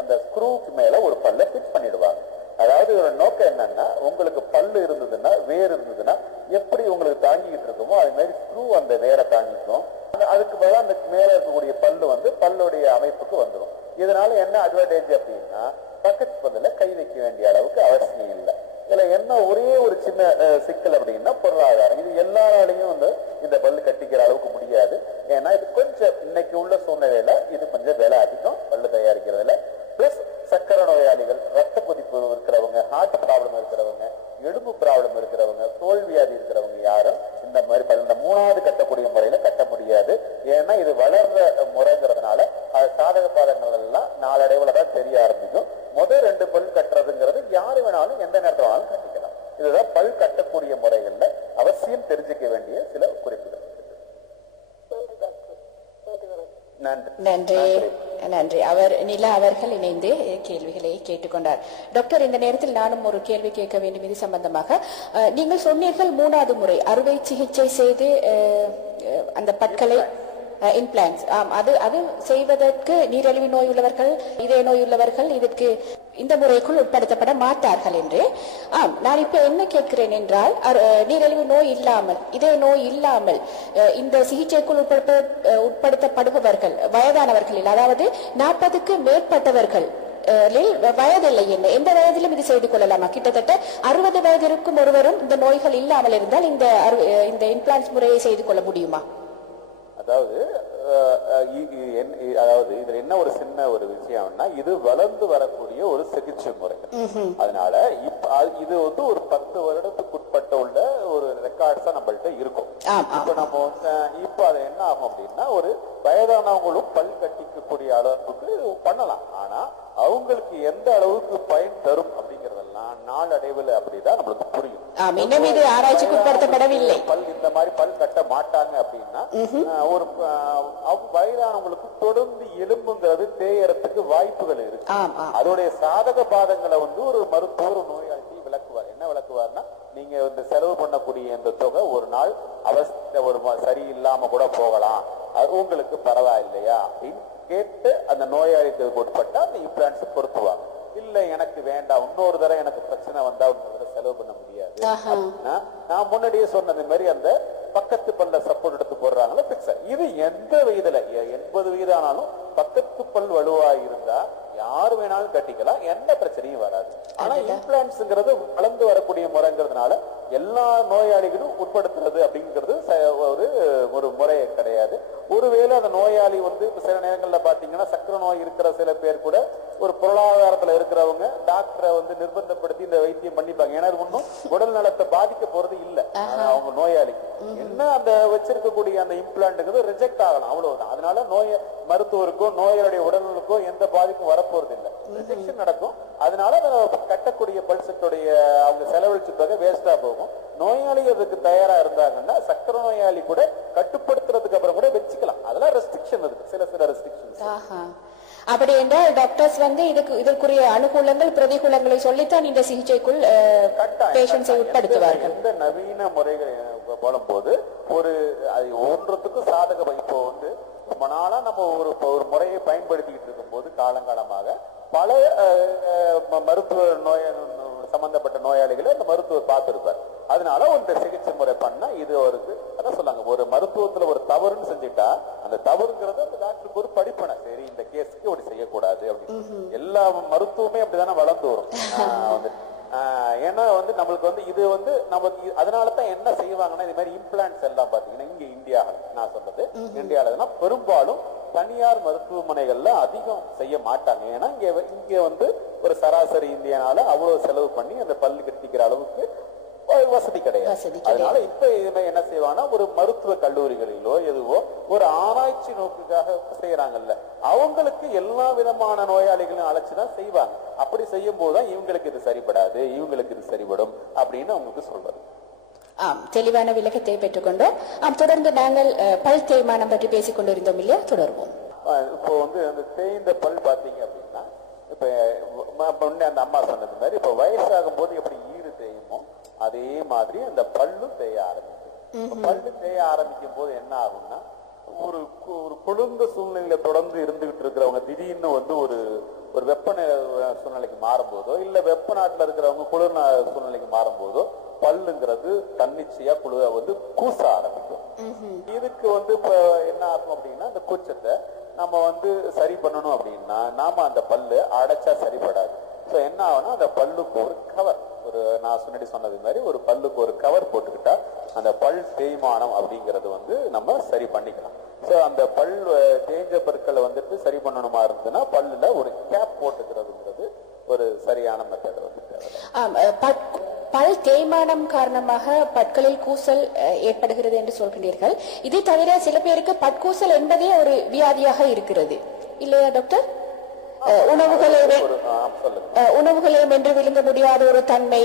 அந்த ஸ்க்ரூவுக்கு மேல ஒரு பல்ல பிக்ஸ் பண்ணிடுவாங்க. அதாவது ஒரு நோக்கம் என்னன்னா, உங்களுக்கு பல்லு இருந்ததுன்னா, வேர் இருந்ததுன்னா எப்படி உங்களுக்கு தாங்கிக்கிட்டு இருக்குமோ அது மாதிரி ஸ்க்ரூ அந்த வேரை தாங்கிக்கும். அதுக்கு பதிலாக அந்த மேல இருக்கக்கூடிய பல்லு வந்து பல்லுடைய அமைப்புக்கு வந்துடும். இதனால என்ன அட்வான்டேஜ் அப்படின்னா, பக்கத்து பல்லுல கை வைக்க வேண்டிய அளவுக்கு அவசியம் இல்லை. இதுல என்ன ஒரே ஒரு சின்ன சிக்கல் அப்படின்னா பொருளாதாரம். இது எல்லாராலையும் வந்து இந்த பல்லு கட்டிக்கிற அளவுக்கு முடியாது. ஏன்னா இது கொஞ்சம் இன்னைக்கு உள்ள சூழ்நிலையில இது கொஞ்சம் விலை அதிகம் பல்லு தயாரிக்கிறதுல. பிளஸ் சக்கரை நோயாளிகள், ரத்த கொதிப்பு இருக்கிறவங்க, ஹார்ட் ப்ராப்ளம் இருக்கிறவங்க, எலும்பு ப்ராப்ளம் இருக்கிறவங்க, தோல் வியாதி இருக்கிறவங்க யாரும் இந்த மாதிரி பல்லு இந்த 3வது கட்டக்கூடிய முறையில கட்ட முடியாது. ஏன்னா இது வளர்ற முறைங்கிறதுனால அது சாதக பாதங்கள் எல்லாம் நாளடைவுல தான் தெரிய ஆரம்பிக்கும். முதல் 2 பல் கட்டுறதுங்கிறது யாரு வேணாலும் எந்த நேரத்தில் வேணாலும் கட்டிக்கலாம். இதுதான் பல் கட்டக்கூடிய முறைகள்ல அவசியம் தெரிஞ்சுக்க வேண்டிய சில குறிப்புகள். நன்றி நன்றி. அவர் நிலா அவர்கள் இணைந்து கேள்விகளை கேட்டுக்கொண்டார். டாக்டர், இந்த நேரத்தில் நானும் ஒரு கேள்வி கேட்க வேண்டும். இது சம்பந்தமாக நீங்கள் சொன்னீர்கள் 3வது முறை அறுவை சிகிச்சை செய்து அந்த பற்களை இம்ப்ளான்ட்ஸ், அது செய்வதற்கு நீரிழிவு நோய் உள்ளவர்கள், இதய நோய் உள்ளவர்கள் இதற்கு இந்த முறைக்குள் உட்படுத்தப்பட மாட்டார்கள் என்று. நான் இப்ப என்ன கேட்கிறேன் என்றால், நீரிழிவு நோய் இல்லாமல், இதய நோய் இல்லாமல் இந்த சிகிச்சைக்குள் உட்படுத்தப்படுபவர்கள் வயதானவர்களில், அதாவது 40க்கு மேற்பட்டவர்கள் வயதில்லை, என்ன எந்த வயதிலும் இது செய்து கொள்ளலாமா? கிட்டத்தட்ட 60 வயது இருக்கும் ஒருவரும் இந்த நோய்கள் இல்லாமல் இருந்தால் இந்த இம்ப்ளான்ட்ஸ் முறையை செய்து கொள்ள முடியுமா? அதாவது இதுல என்ன ஒரு சின்ன ஒரு விஷயம்னா, இது வளர்ந்து வரக்கூடிய ஒரு சிகிச்சை முறை. அதனால இது வந்து ஒரு 10 வருடத்துக்கு உட்பட்ட உள்ள ஒரு ரெக்கார்ட்ஸா நம்மள்ட்ட இருக்கும். இப்ப அது என்ன ஆகும் அப்படின்னா, ஒரு வயதானவங்களும் பல் கட்டிக்கக்கூடிய அளவுக்கு பண்ணலாம். ஆனா அவங்களுக்கு எந்த அளவுக்கு பயன் தரும் அப்படிங்கறதெல்லாம் நாளடைவில் அப்படிதான் நம்மளுக்கு புரியும். இது ஆராய்ச்சிக்கு உட்படுத்தப்படவில்லை. பல் இந்த மாதிரி பல் கட்ட மாட்டாங்க அப்படின்னா, ஒரு வயதானவங்களுக்கு தொடர்ந்து எலும்புங்கிறது தேயறதுக்கு வாய்ப்புகள் இருக்கு. அதோடைய சாதக பாதங்களை வந்து ஒரு மருத்துவர் நோயாளி விளக்குவார். என்ன விளக்குவார்னா, நீங்க இந்த செலவு பண்ணக்கூடிய இந்த தொகை ஒரு நாள் அவஸ்தை ஒரு சரியில்லாம கூட போகலாம், அது உங்களுக்கு பரவாயில்லையா அப்படின்னு கேட்டு அந்த நோயாளிக்கு உட்பட்ட அந்த இம்ப்ளான்ட்ஸ் பொருத்துவாங்க. இல்ல எனக்கு வேண்டாம், இன்னொரு தடவை எனக்கு பிரச்சனை வந்தா செலவு பண்ண முடியாது அப்படின்னா, நான் முன்னாடியே சொன்னது மாதிரி அந்த பக்கத்து பல்ல சப்போர்ட் எடுத்து போடுறாங்களா பிக்சர். இது எந்த வயதுல 80 வயது ஆனாலும் பக்கத்து பல் வலுவா இருந்தா யாரு வேணாலும் கட்டிக்கலாம், எந்த பிரச்சனையும் வராது. ஆனா இம்ப்ளான்ட்ஸ்ங்கிறது வளர்ந்து வரக்கூடிய முறைங்கிறதுனால எல்லா நோயாளிகளும் உட்படுத்துறது அப்படிங்கிறது ஒரு முறை கிடையாது. ஒருவேளை அந்த நோயாளி வந்து சில நேரங்கள்ல பாத்தீங்கன்னா சக்கரை நோய் இருக்கிற சில பேர் கூட ஒரு பொருளாதாரத்துல இருக்கிறவங்க டாக்டரை வந்து நிர்பந்தப்படுத்தி இந்த வைத்தியம் பண்ணிப்பாங்க. ஏன்னா ஒன்னும் உடல் நலத்தை பாதிக்க போறது இல்லை. அவங்க அவங்க நோயாளிக்கு என்ன அந்த வச்சிருக்கக்கூடிய அந்த இம்ப்ளான்ட்ங்கிறது ரிஜெக்ட் ஆகலாம், அவ்வளவுதான். அதனால மருத்துவருக்கோ நோயாளியுடைய உடலுக்கோ எந்த பாதிப்பும் வரப்போறது இல்லை, ரிஜெக்ஷன் நடக்கும். அதனால கட்டக்கூடிய பல்சத்துடைய அவங்க செலவழிச்ச தொகை வேஸ்டா போகும். நோயாளி அதுக்கு தயாரா இருந்தாங்கன்னா சக்கரை நோயாளி கூட கட்டுப்படுத்துறதுக்கு அப்புறம் கூட வச்சுக்கலாம். அதெல்லாம் ரெஸ்ட்ரிக்ஷன் இருக்கு, சில ரெஸ்ட்ரிக்ஷன். அப்படி என்றால் டாக்டர்ஸ் இதற்குரிய அனுகூலங்கள் பிரதிகூலங்களை சொல்லித்தான் இந்த சிகிச்சைக்குள் பேஷண்ட்ஸை உட்படுத்துவார்கள். எந்த நவீன முறைகள் போலும் போது ஒரு ஒன்றத்துக்கும் சாதகம். இப்போ ரொம்ப நாளா நம்ம ஒரு முறையை பயன்படுத்திக்கிட்டு இருக்கும் போது காலங்காலமாக பல மருத்துவ சம்பந்தப்பட்ட நோயாளிகளை அந்த மருத்துவர் பார்த்திருப்பார். அதனால இந்த சிகிச்சை முறை பண்ணா இது அவருக்கு அதான் சொல்லாங்க, ஒரு மருத்துவத்துல ஒரு தவறுன்னு செஞ்சுட்டா அந்த தவறுங்கிறது அந்த டாக்டருக்கு ஒரு படிப்பனை, சரி இந்த கேஸுக்கு இப்படி செய்யக்கூடாது அப்படின்னு. எல்லா மருத்துவமே அப்படிதானே வளர்ந்து வரும். ஏன்னா நம்மளுக்கு இது நமக்கு அதனாலதான் என்ன செய்வாங்கன்னா இது மாதிரி இம்ப்ளான்ட்ஸ் எல்லாம் பாத்தீங்கன்னா இங்க இந்தியாவில் நான் சொல்றது இந்தியாவில பெரும்பாலும் தனியார் மருத்துவமனைகள்ல அதிகம் செய்ய மாட்டாங்க. ஏன்னா இங்க ஒரு சராசரி இந்தியனால அவ்வளவு செலவு பண்ணி அந்த பல்லு கட்டிக்கிற அளவுக்கு வசதி கிடையாது. அதனால இப்ப என்ன செய்வாங்கன்னா ஒரு மருத்துவ கல்லூரிகளிலோ எதுவோ ஒரு ஆராய்ச்சி நோக்குக்காக செய்யறாங்கல்ல, அவங்களுக்கு எல்லா விதமான நோயாளிகளையும் அழைச்சுதான் செய்வாங்க. அப்படி செய்யும் போதுதான் இவங்களுக்கு இது சரிபடாது, இவங்களுக்கு இது சரிபடும் அப்படின்னு அவங்களுக்கு சொல்றது. தெளிவான விளக்கத்தை பெற்றுக்கொண்டோம். தொடர்ந்து நாங்கள் பல் தேய்மானம் பற்றி பேசிக் கொண்டிருந்தோம் இல்லையா, தொடர்வோம். இப்போ அந்த தேய்ந்த பல் பாத்தீங்க அப்படின்னா இப்ப அந்த அம்மா சொன்னது மாதிரி இப்ப வயசாகும் போது எப்படி ஈறு தேயுமோ அதே மாதிரி அந்த பல்லு தேய ஆரம்பிக்கும். பல்லு தேய ஆரம்பிக்கும் போது என்ன ஆகும்னா ஒரு குளிர்ந்த சூழ்நிலையில தொடர்ந்து இருந்துகிட்டு இருக்கிறவங்க திடீர்னு ஒரு வெப்ப சூழ்நிலைக்கு மாறும்போதோ இல்ல வெப்ப நாட்டுல இருக்கிறவங்க குளிர் சூழ்நிலைக்கு மாறும்போதோ பல்லுங்கிறது தன்னிச்சையா கூச ஆரம்பிக்கும். இதுக்கு இப்ப என்ன ஆகும் அப்படின்னா அந்த கூச்சத்தை நம்ம சரி பண்ணணும் அப்படின்னா நாம அந்த பல்லு அடைச்சா சரிபடாது. என்ன ஆகும்னா அந்த பல்லுக்கு ஒரு கவர், நான் முன்னாடி சொன்னது மாதிரி ஒரு பல்லுக்கு ஒரு கவர் போட்டுக்கிட்டா அந்த பல் தேய்மானம் அப்படிங்கறது நம்ம சரி பண்ணிக்கலாம். அந்த பல் தேஞ்ச பற்களை சரி பண்ணணுமா இருந்ததுன்னா பல்லுல ஒரு கேப் போட்டுக்கிறதுங்கிறது ஒரு சரியான மெத்தட். பல் தேய்மானம் காரணமாக பற்களில் கூசல் ஏற்படுகிறது என்று சொல்கிறீர்கள். இதை தவிர சில பேருக்கு பற்கூசல் என்பதே ஒரு வியாதியாக இருக்கிறது இல்லையா டாக்டர்? உணவுகளை வென்று விழுங்க முடியாத ஒரு தன்மை,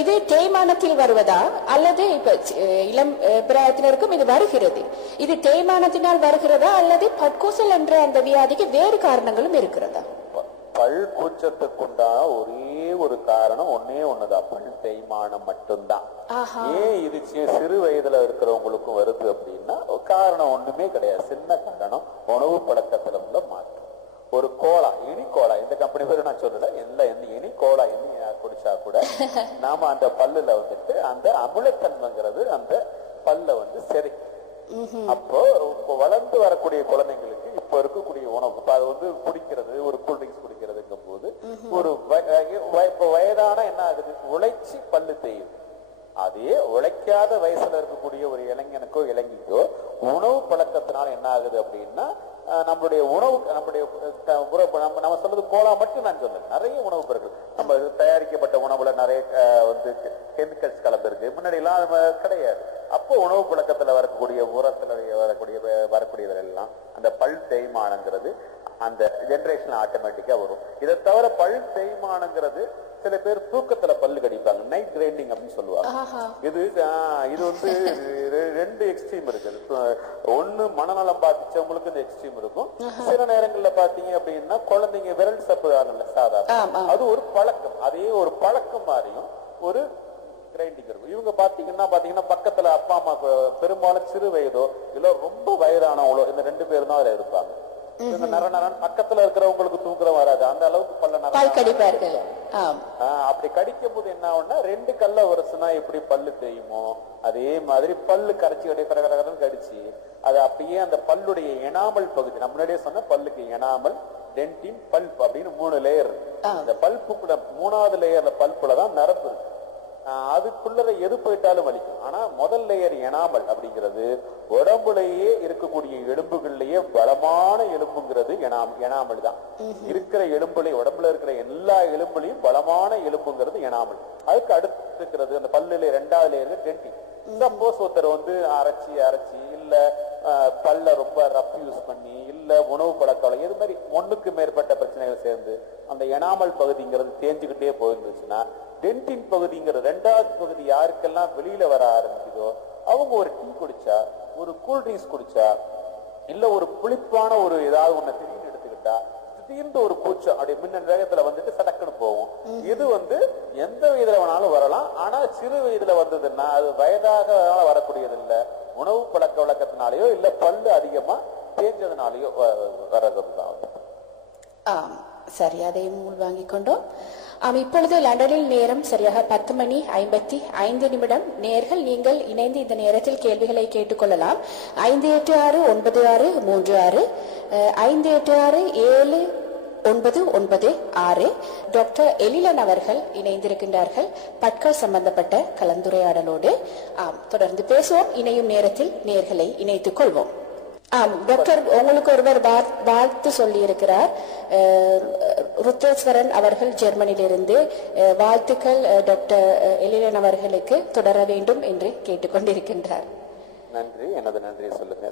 இது தேய்மானத்தில் வருவதா அல்லது இப்ப இளம் பிராயத்தினருக்கும் இது வருகிறது, இது தேய்மானத்தினால் வருகிறதா அல்லது பற்கூசல் என்ற அந்த வியாதிக்கு வேறு காரணங்களும் இருக்கிறதா? பல் கூச்சத்துக்குண்டான ஒரே ஒரு காரணம் ஒண்ணுதான், பல் தேய்மானம் மட்டும்தான். ஏன் இது சிறு வயதுல இருக்கிறவங்களுக்கும் வருது அப்படின்னா காரணம் ஒண்ணுமே கிடையாது. சின்ன காரணம் உணவு பழக்கத்துல உள்ள மாற்றம். ஒரு கோலா, இனி கோலா, இந்த கம்பெனி பேரு நான் சொல்லல, இனி கோலா இனி குடிச்சா கூட நாம அந்த பல்லுல அந்த அமிலத்தன்மைங்கிறது அந்த பல்ல சரி. அப்போ வளர்ந்து வரக்கூடிய குழந்தைங்களுக்கு இப்ப இருக்கக்கூடிய உணவு அது குடிக்கிறது, ஒரு கூல்ட்ரிங்க்ஸ் குடிக்கிறதுங்கும் போது ஒரு வயதான என்ன ஆகுது, உழைச்சி பல்லு தேயுது. அதே உழைக்காத வயசுல இருக்கக்கூடிய ஒரு இளைஞனுக்கோ இளைஞிக்கோ உணவு பழக்கத்தினால என்ன ஆகுது அப்படின்னா நம்மளுடைய உணவு நம்ம சொல்றது கோலா மட்டும் நான் சொல்ல, நிறைய உணவு பொருட்கள் நம்ம தயாரிக்கப்பட்ட உணவுல நிறைய கெமிக்கல்ஸ் கலந்துருக்கு, முன்னாடி எல்லாம் கிடையாது. அப்போ உணவு பழக்கத்துல வரக்கூடிய உரத்துல வரக்கூடியது எல்லாம் அந்த பல் தேய்மானங்கிறது அந்த ஜெனரேஷன் ஆட்டோமேட்டிக்கா வரும். இதை தவிர பல் தேய்மானங்கிறது சில பேர் தூக்கத்துல பல்லு கடிப்பாங்க, நைட் கிரைண்டிங் அப்படின்னு சொல்லுவாங்க. இது ரெண்டு எக்ஸ்ட்ரீம் இருக்கு. ஒண்ணு மனநலம் பாதிச்சவங்களுக்கு இந்த எக்ஸ்ட்ரீம் இருக்கும். சில நேரங்கள்ல பாத்தீங்க அப்படின்னா குழந்தைங்க விரல் சப்புறாங்கல்ல சாதாரண, அது ஒரு பழக்கம், அதே ஒரு பழக்கம் மாதிரியும் ஒரு கிரைண்டிங் இருக்கும். இவங்க பாத்தீங்கன்னா பக்கத்துல அப்பா அம்மா பெரும்பாலும் சிறு வயதோ இல்ல ரொம்ப வயதானவங்களோ இந்த ரெண்டு பேரும் தான் அதுல இருப்பாங்க. பக்கத்துல இருக்கிறவங்களுக்கு தூக்கம் வராது, அந்த அளவுக்கு பல்ல கடிப்பார்கள். அப்படி கடிக்கும் போது என்ன ஆகும்னா ரெண்டு கல்ல வருஷம்னா எப்படி பல்லு தேயுமோ அதே மாதிரி பல்லு கரைச்சி கடிச்சு அது அப்படியே அந்த பல்லுடைய எனாமல் பகுதி, நம்ம முன்னாடியே சொன்ன பல்லுக்கு எனாமல், டென்டின், பல்ப் அப்படின்னு 3 லேயர். அந்த பல்புக்குள்ள 3வது லேயர்ல பல்புலதான் நரம்பு இருக்கு. அதுக்குள்ள எது போயிட்டாலும் வலிக்கும். ஆனா முதல் லேயர் எனாமல் அப்படிங்கிறது உடம்புலயே இருக்கக்கூடிய எலும்புகள்லயே பலமான எலும்புங்கிறது எனாமல் தான். இருக்கிற எலும்புல உடம்புல இருக்கிற எல்லா எலும்புலையும் பலமான எலும்புங்கிறது எனாமல். அதுக்கு அடுத்து இருக்கிறது அந்த பல்லுல 2வது லேயர் டென்டின். சப்போஸ் ஒருத்தர் வந்து அரைச்சி இல்ல பல்ல ரொம்ப ரஃப் யூஸ் பண்ணி இல்ல உணவு பழக்கம் இது மாதிரி ஒண்ணுக்கு மேற்பட்ட பிரச்சனைகள் சேர்ந்து அந்த எனாமல் பகுதிங்கிறது தேஞ்சுக்கிட்டே போயிருந்துச்சுன்னா டென்டின் பகுதிங்கிற 2வது பகுதி யாருக்கெல்லாம் வெளியில வர ஆரம்பிக்குதோ அவங்க ஒரு டீ குடிச்சா, ஒரு கூல் ட்ரிங்க்ஸ் குடிச்சா, இல்ல ஒரு புளிப்பான ஒரு ஏதாவது ஒண்ணு திடீர்னு எடுத்துக்கிட்டா திடீர்னு ஒரு கூச்சம் அப்படி மின்னல் வேகத்துல வந்துட்டு சடக்குன்னு போகும். இது வந்து எந்த வயதுல வேணாலும் வரலாம். ஆனா சிறு வயதுல வந்ததுன்னா அது வயதாக வரக்கூடியது இல்ல, உணவு பழக்க வழக்கத்தினாலேயோ இல்ல பல்லு அதிகமா தேஞ்சதுனாலேயோ வர்றதுதான். சரி, அதையும் உள்வாங்கிக் கொண்டோம். இப்பொழுது லண்டனில் நேரம் சரியாக 10:55 நேர்கள் நீங்கள் இணைந்து இந்த நேரத்தில் கேள்விகளை கேட்டுக்கொள்ளலாம். 5869636 5867996. டாக்டர் எலிலன் அவர்கள் இணைந்திருக்கின்றார்கள் பற்கள் சம்பந்தப்பட்ட கலந்துரையாடலோடு. தொடர்ந்து பேசுவோம். இணையும் நேரத்தில் நேர்களை இணைத்துக் கொள்வோம். டாக்டர், உங்களுக்கு ஒருவர் வாழ்த்து சொல்லி இருக்கிறார். ருத்ரேஸ்வரன் அவர்கள் ஜெர்மனியிலிருந்து வாழ்த்துக்கள் டாக்டர் எலிலன் அவர்களுக்கு தொடர வேண்டும் என்று கேட்டுக்கொண்டிருக்கின்றார். நன்றி, எனது நன்றியை சொல்லுங்க.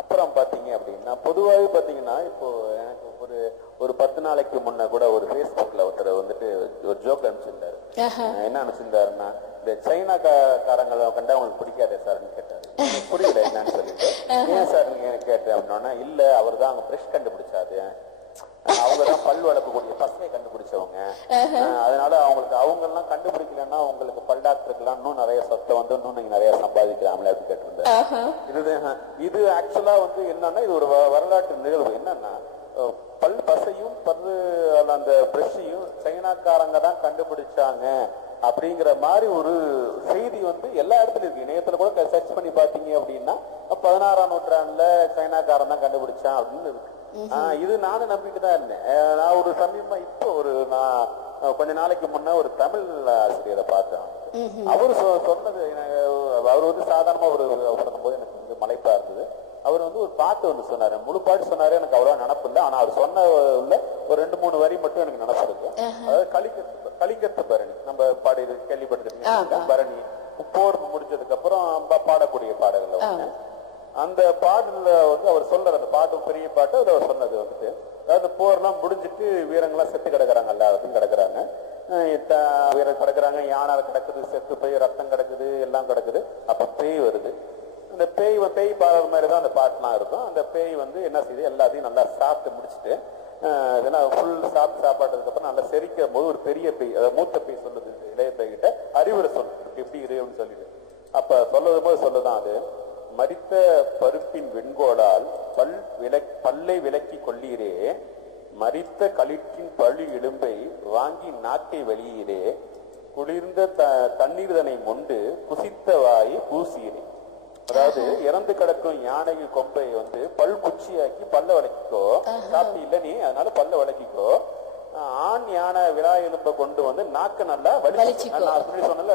அப்புறம் பாத்தீங்க அப்படின்னா பொதுவாகவே பாத்தீங்கன்னா இப்போ எனக்கு ஒரு 10 நாளைக்கு முன்ன கூட ஒரு பேஸ்புக்ல ஒருத்தர் வந்துட்டு ஒரு ஜோக் அனுப்பிச்சிருந்தாரு. என்ன அனுப்பிச்சிருந்தாருன்னா, இந்த சைனா காரங்களை கண்டா உங்களுக்கு பிடிக்காதே சார்னு கேட்டாரு. புரியல என்னன்னு சொல்லிட்டு, ஏன் சார் நீங்க கேட்டேன் அப்படின்னா, இல்ல அவர் தான் அங்க பிரஷ் கண்டுபிடிச்சாரு, அவங்கதான் பல் வளர்க்கக்கூடிய பசையை கண்டுபிடிச்சவங்க, அதனால அவங்க எல்லாம் கண்டுபிடிக்கலன்னா உங்களுக்கு பல் டாக்டருக்கு எல்லாம் இன்னும் நிறைய சொத்தை வந்து இன்னும் நீங்க நிறைய சம்பாதிக்கலாம்ல அப்படின்னு கேட்டிருந்தாரு. இது ஆக்சுவலா வந்து என்னன்னா, இது ஒரு வரலாற்று நிகழ்வு. என்னன்னா, பல் பசையும் பல்லு அந்த பிரஷையும் சைனாக்காரங்க தான் கண்டுபிடிச்சாங்க அப்படிங்கிற மாதிரி ஒரு செய்தி வந்து எல்லா இடத்துலயும் இருக்கு. இணையத்துல கூட சர்ச் பண்ணி பாத்தீங்க அப்படின்னா 16ஆம் நூற்றாண்டுல சைனாக்காரன் தான் கண்டுபிடிச்சான் அப்படின்னு இருக்கு. இது நானும் நம்பிட்டு தான் இருந்தேன். நான் ஒரு சமயமா இப்போ நான் கொஞ்ச நாளைக்கு முன்ன ஒரு தமிழ் ஆசிரியரை பார்த்தேன். அவரு சொன்னது, அவர் வந்து சாதாரணமா ஒரு போது எனக்கு வந்து மலைப்பா இருந்தது. அவர் வந்து ஒரு பாட்டு வந்து சொன்னாரு, முழு பாட்டு சொன்னாரு, எனக்கு அவ்வளவு நினப்பு இல்லை. ஆனா அவர் சொன்ன ஒரு 2-3 வரி மட்டும் எனக்கு நினப்பு இருக்கு. அதாவது கலிங்கத்து பரணி, நம்ம பாடி கேள்விப்பட்டிருக்கீங்க. பரணி போர் முடிஞ்சதுக்கு அப்புறம் பாடக்கூடிய பாடல்கள் அந்த பாடல்ல வந்து அவர் சொல்றாரு, அந்த பாட்டு பெரிய பாட்டு அவர் சொன்னது வந்துட்டு, அதாவது போர்லாம் முடிஞ்சிட்டு வீரங்கள்லாம் செத்து கிடக்குறாங்க, எல்லாத்தையும் கிடக்குறாங்க, வீரர் கிடக்குறாங்க, யானை கிடக்குது, செத்து போய் ரத்தம் கிடக்குது, எல்லாம் கிடக்குது. அப்ப பேய் வருது. அந்த பேய் பாடுற மாதிரி தான் அந்த பாட்டுலாம் இருக்கும். அந்த பேய் வந்து என்ன செய்யுது, எல்லாத்தையும் நல்லா சாப்பிட்டு முடிச்சுட்டு ஃபுல் சாப்பாடுறதுக்கு அப்புறம் நல்லா செரிக்கும் போது ஒரு பெரிய பேய், மூத்த பேய் சொல்லுது இளைய பேய்கிட்ட அறிவுரை சொல்லுது, எப்படி இரு அப்படின்னு சொல்லிட்டு. அப்ப சொல்லும் போது சொல்லுதான், அது மரித்த பருப்பின் வெண்கோளால் பல்லை விலக்கி கொள்ளீரே, மரித்த களிற்றின் பழு எலும்பை வாங்கி நாக்கை வெளியீரே, குளிர்ந்த தண்ணீர்தனை மொண்டு குசித்த வாயை பூசீரே. அதாவது இறந்து கிடக்கும் யானை கொம்பை வந்து பல் குச்சியாக்கி பல்ல விளக்கிக்கோ, காப்பி இல்ல நீ, அதனால பல்ல விளக்கிக்கோ. ஆண் யானை விழா எலும்பை கொண்டு வந்து நாக்க நல்லா சொன்னல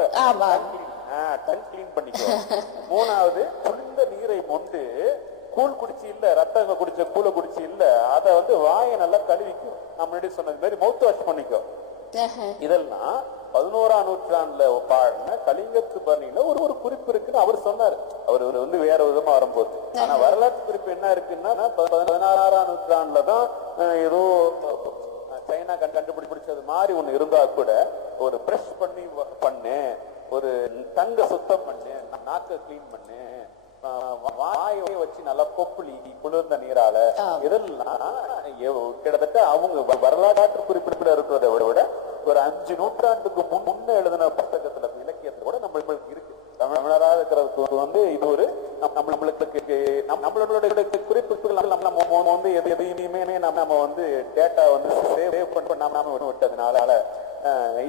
டங் கிளீன் பண்ணிக்கோ. 3வது குளிர்ந்த நீரை மொண்டு கூழ் குடிச்சு இல்ல, ரத்தம் குடிச்ச கூழ குடிச்சு இல்ல, அத வந்து வாயை நல்லா கழுவிக்கும். நான் முன்னாடி சொன்னது மாதிரி மவுத் வாஷ் பண்ணிக்கோ. இதெல்லாம் 11ஆம் நூற்றாண்டுல பாடின கலிங்கத்து பரணியில ஒரு குறிப்பு இருக்குன்னு அவர் சொன்னாரு. அவர் வந்து வேற விதமா வரும்போது, ஆனா வரலாற்று குறிப்பு என்ன இருக்குன்னா 16ஆம் நூற்றாண்டுலதான் ஏதோ சைனா கண்டுபிடிச்சது மாதிரி ஒண்ணு இருந்தா கூட, ஒரு பிரஷ் பண்ணு, ஒரு தங்க சுத்தம் பண்ணு, நாக்க கிளீன் பண்ணு, வாயை வச்சு நல்லா கொப்புளி குளிர்ந்த நீரால, இதெல்லாம் கிட்டத்தட்ட அவங்க வரலாற்று குறிப்பிடத்துல இருக்கிறத விட ஒரு 5 நூற்றாண்டுக்கு முன்ன எழுதின புத்தகத்துல இலக்கியத்துல கூட நம்மளுக்கு இருக்கு. தமிழராக இருக்கிறதுக்கு வந்து இது ஒரு நம்மளுடைய குறிப்புகள் வந்து எதையுமே நம்ம வந்து டேட்டா வந்து சேவ் பண்ணாம விட்டதுனால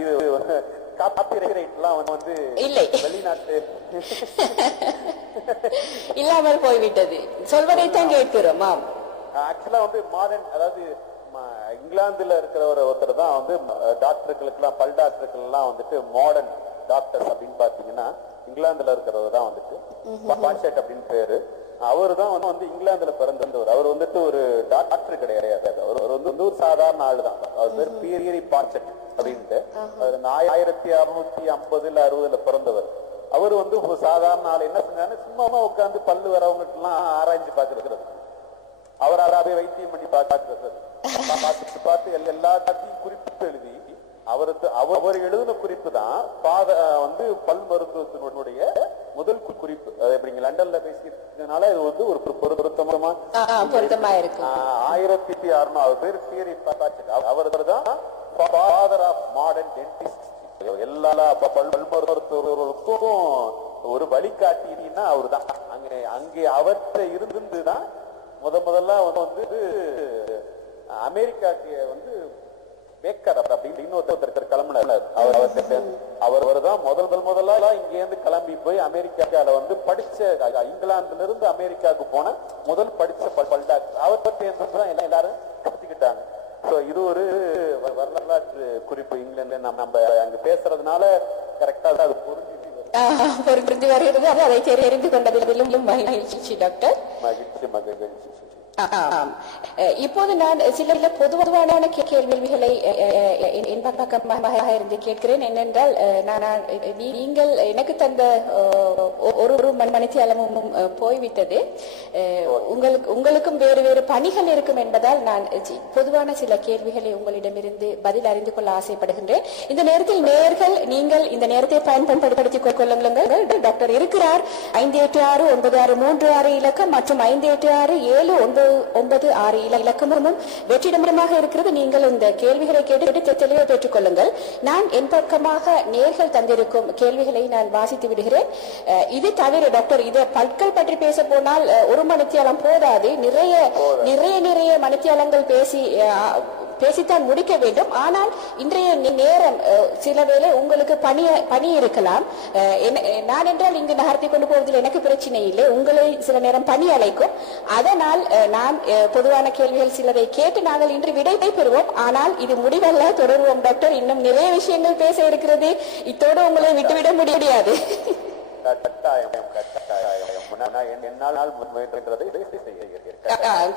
இது காப்பிரைட் எல்லாம் வந்து வெளிநாட்டு இல்லாமல் போய்விட்டது. சொல்வதைத்தான் கேட்கிறோம். ஆக்சுவலா வந்து மாடர்ன், அதாவது இங்கிலாந்துல இருக்கிற ஒருத்தர் தான் வந்து டாக்டர்களுக்கு எல்லாம் பல் டாக்டர்கள் எல்லாம் வந்துட்டு மாடர்ன் டாக்டர்ஸ் அப்படின்னு பாத்தீங்கன்னா இங்கிலாந்துல இருக்கிறவர் தான் வந்துட்டு பான்செட் அப்படின்னு பேரு. அவரு தான் வந்து இங்கிலாந்துல பிறந்தவர். அவர் வந்துட்டு ஒரு டாக்டர் கிடையாது, அவர் வந்து ஒரு சாதாரண ஆளு தான். அவர் பேர் பியரி பான்செட் அப்படின்ட்டு. 1650 60 பிறந்தவர். அவர் வந்து ஒரு சாதாரண ஆள் என்ன செஞ்சாரு, சும்மா உட்காந்து பல்லு வரவங்களுக்கு எல்லாம் ஆராய்ச்சி பார்க்கிறது. அவர் அதை வைத்தியம் பண்ணி பார்த்து எல்லாத்தையும் குறிப்பிட்டு எழுதி அவர் எழுதின குறிப்பு தான் வந்து பல் மருத்துவத்தினுடைய முதல் குறிப்பு. இப்ப லண்டன்ல பேசினால இது வந்து ஒரு பொருத்தமா இருக்கு. 1600 பேர் தியரி அவர் தான் ஃபாதர் ஆஃப் மாடர்ன் டென்டிஸ்ட். எல்லா பல் மருத்துவர்களுக்கும் ஒரு வழிகாட்டினா அவரு தான். அங்கே அவர்கிட்ட இருந்துதான் முதல்ல வந்து அமெரிக்காக்கு வந்து பேக்கர் அப்படின்னு இன்னொருத்தர் கிளம்பினார். அவர் தான் முதல்ல இங்க இருந்து கிளம்பி போய் அமெரிக்கால வந்து படிச்ச, இங்கிலாந்துல இருந்து அமெரிக்காவுக்கு போன முதல் படிச்ச பல் டாக்டர். அவர் பற்றி தான் எல்லாரும் கத்துக்கிட்டாங்க. இது ஒரு வரலாற்று குறிப்பு. இங்கிலாந்து நம்ம அங்க பேசுறதுனால கரெக்டா அது புரிஞ்சு வருகிறது. அதை தெரிந்து கொண்டதிலும் மகிழ்ச்சி டாக்டர். மகிழ்ச்சி. இப்போது நான் சில பொதுவான கேள்விகளை என் பக்கமாக இருந்து கேட்கிறேன். என்னென்றால், நீங்கள் எனக்கு தந்த ஒரு மணித்தியாலமும் போய்விட்டது. உங்களுக்கும் வேறு வேறு பணிகள் இருக்கும் என்பதால் நான் பொதுவான சில கேள்விகளை உங்களிடமிருந்து பதில் அறிந்து கொள்ள ஆசைப்படுகின்றேன். இந்த நேரத்தில் நேயர்கள் நீங்கள் இந்த நேரத்தை பயன்படுத்திக் கொள்ளுங்கள். டாக்டர் இருக்கிறார். 586963 இலக்கம் மற்றும் 586796 இலக்கமும் வெற்றிடமாக இருக்கிறது. நீங்கள் இந்த கேள்விகளை கேட்டு தெளிவை பெற்றுக் கொள்ளுங்கள். நான் என் பக்கமாக நேர்கள் தந்திருக்கும் கேள்விகளை நான் வாசித்து விடுகிறேன். இது தவிர டாக்டர், இதை பற்கள் பற்றி பேச போனால் ஒரு மணித்தியாலம் போதாது. நிறைய மணித்தியாலங்கள் பேசித்தான் முடிக்க வேண்டும். ஆனால் இன்றைய நேரம் சில வேளை உங்களுக்கு பணி இருக்கலாம். நான் என்றால் இங்கு நகர்த்தி கொண்டு போவதில் எனக்கு பிரச்சனை இல்லை. உங்களை சில நேரம் பணி அழைக்கும். அதனால் நான் பொதுவான கேள்விகள் சிலரை கேட்டு நாங்கள் இன்று விடை பெறுவோம். ஆனால் இது முடிவல்ல, தொடருவோம் டாக்டர். இன்னும் நிறைய விஷயங்கள் பேச இருக்கிறது. இத்தோடு உங்களை விட்டுவிட முடியாது.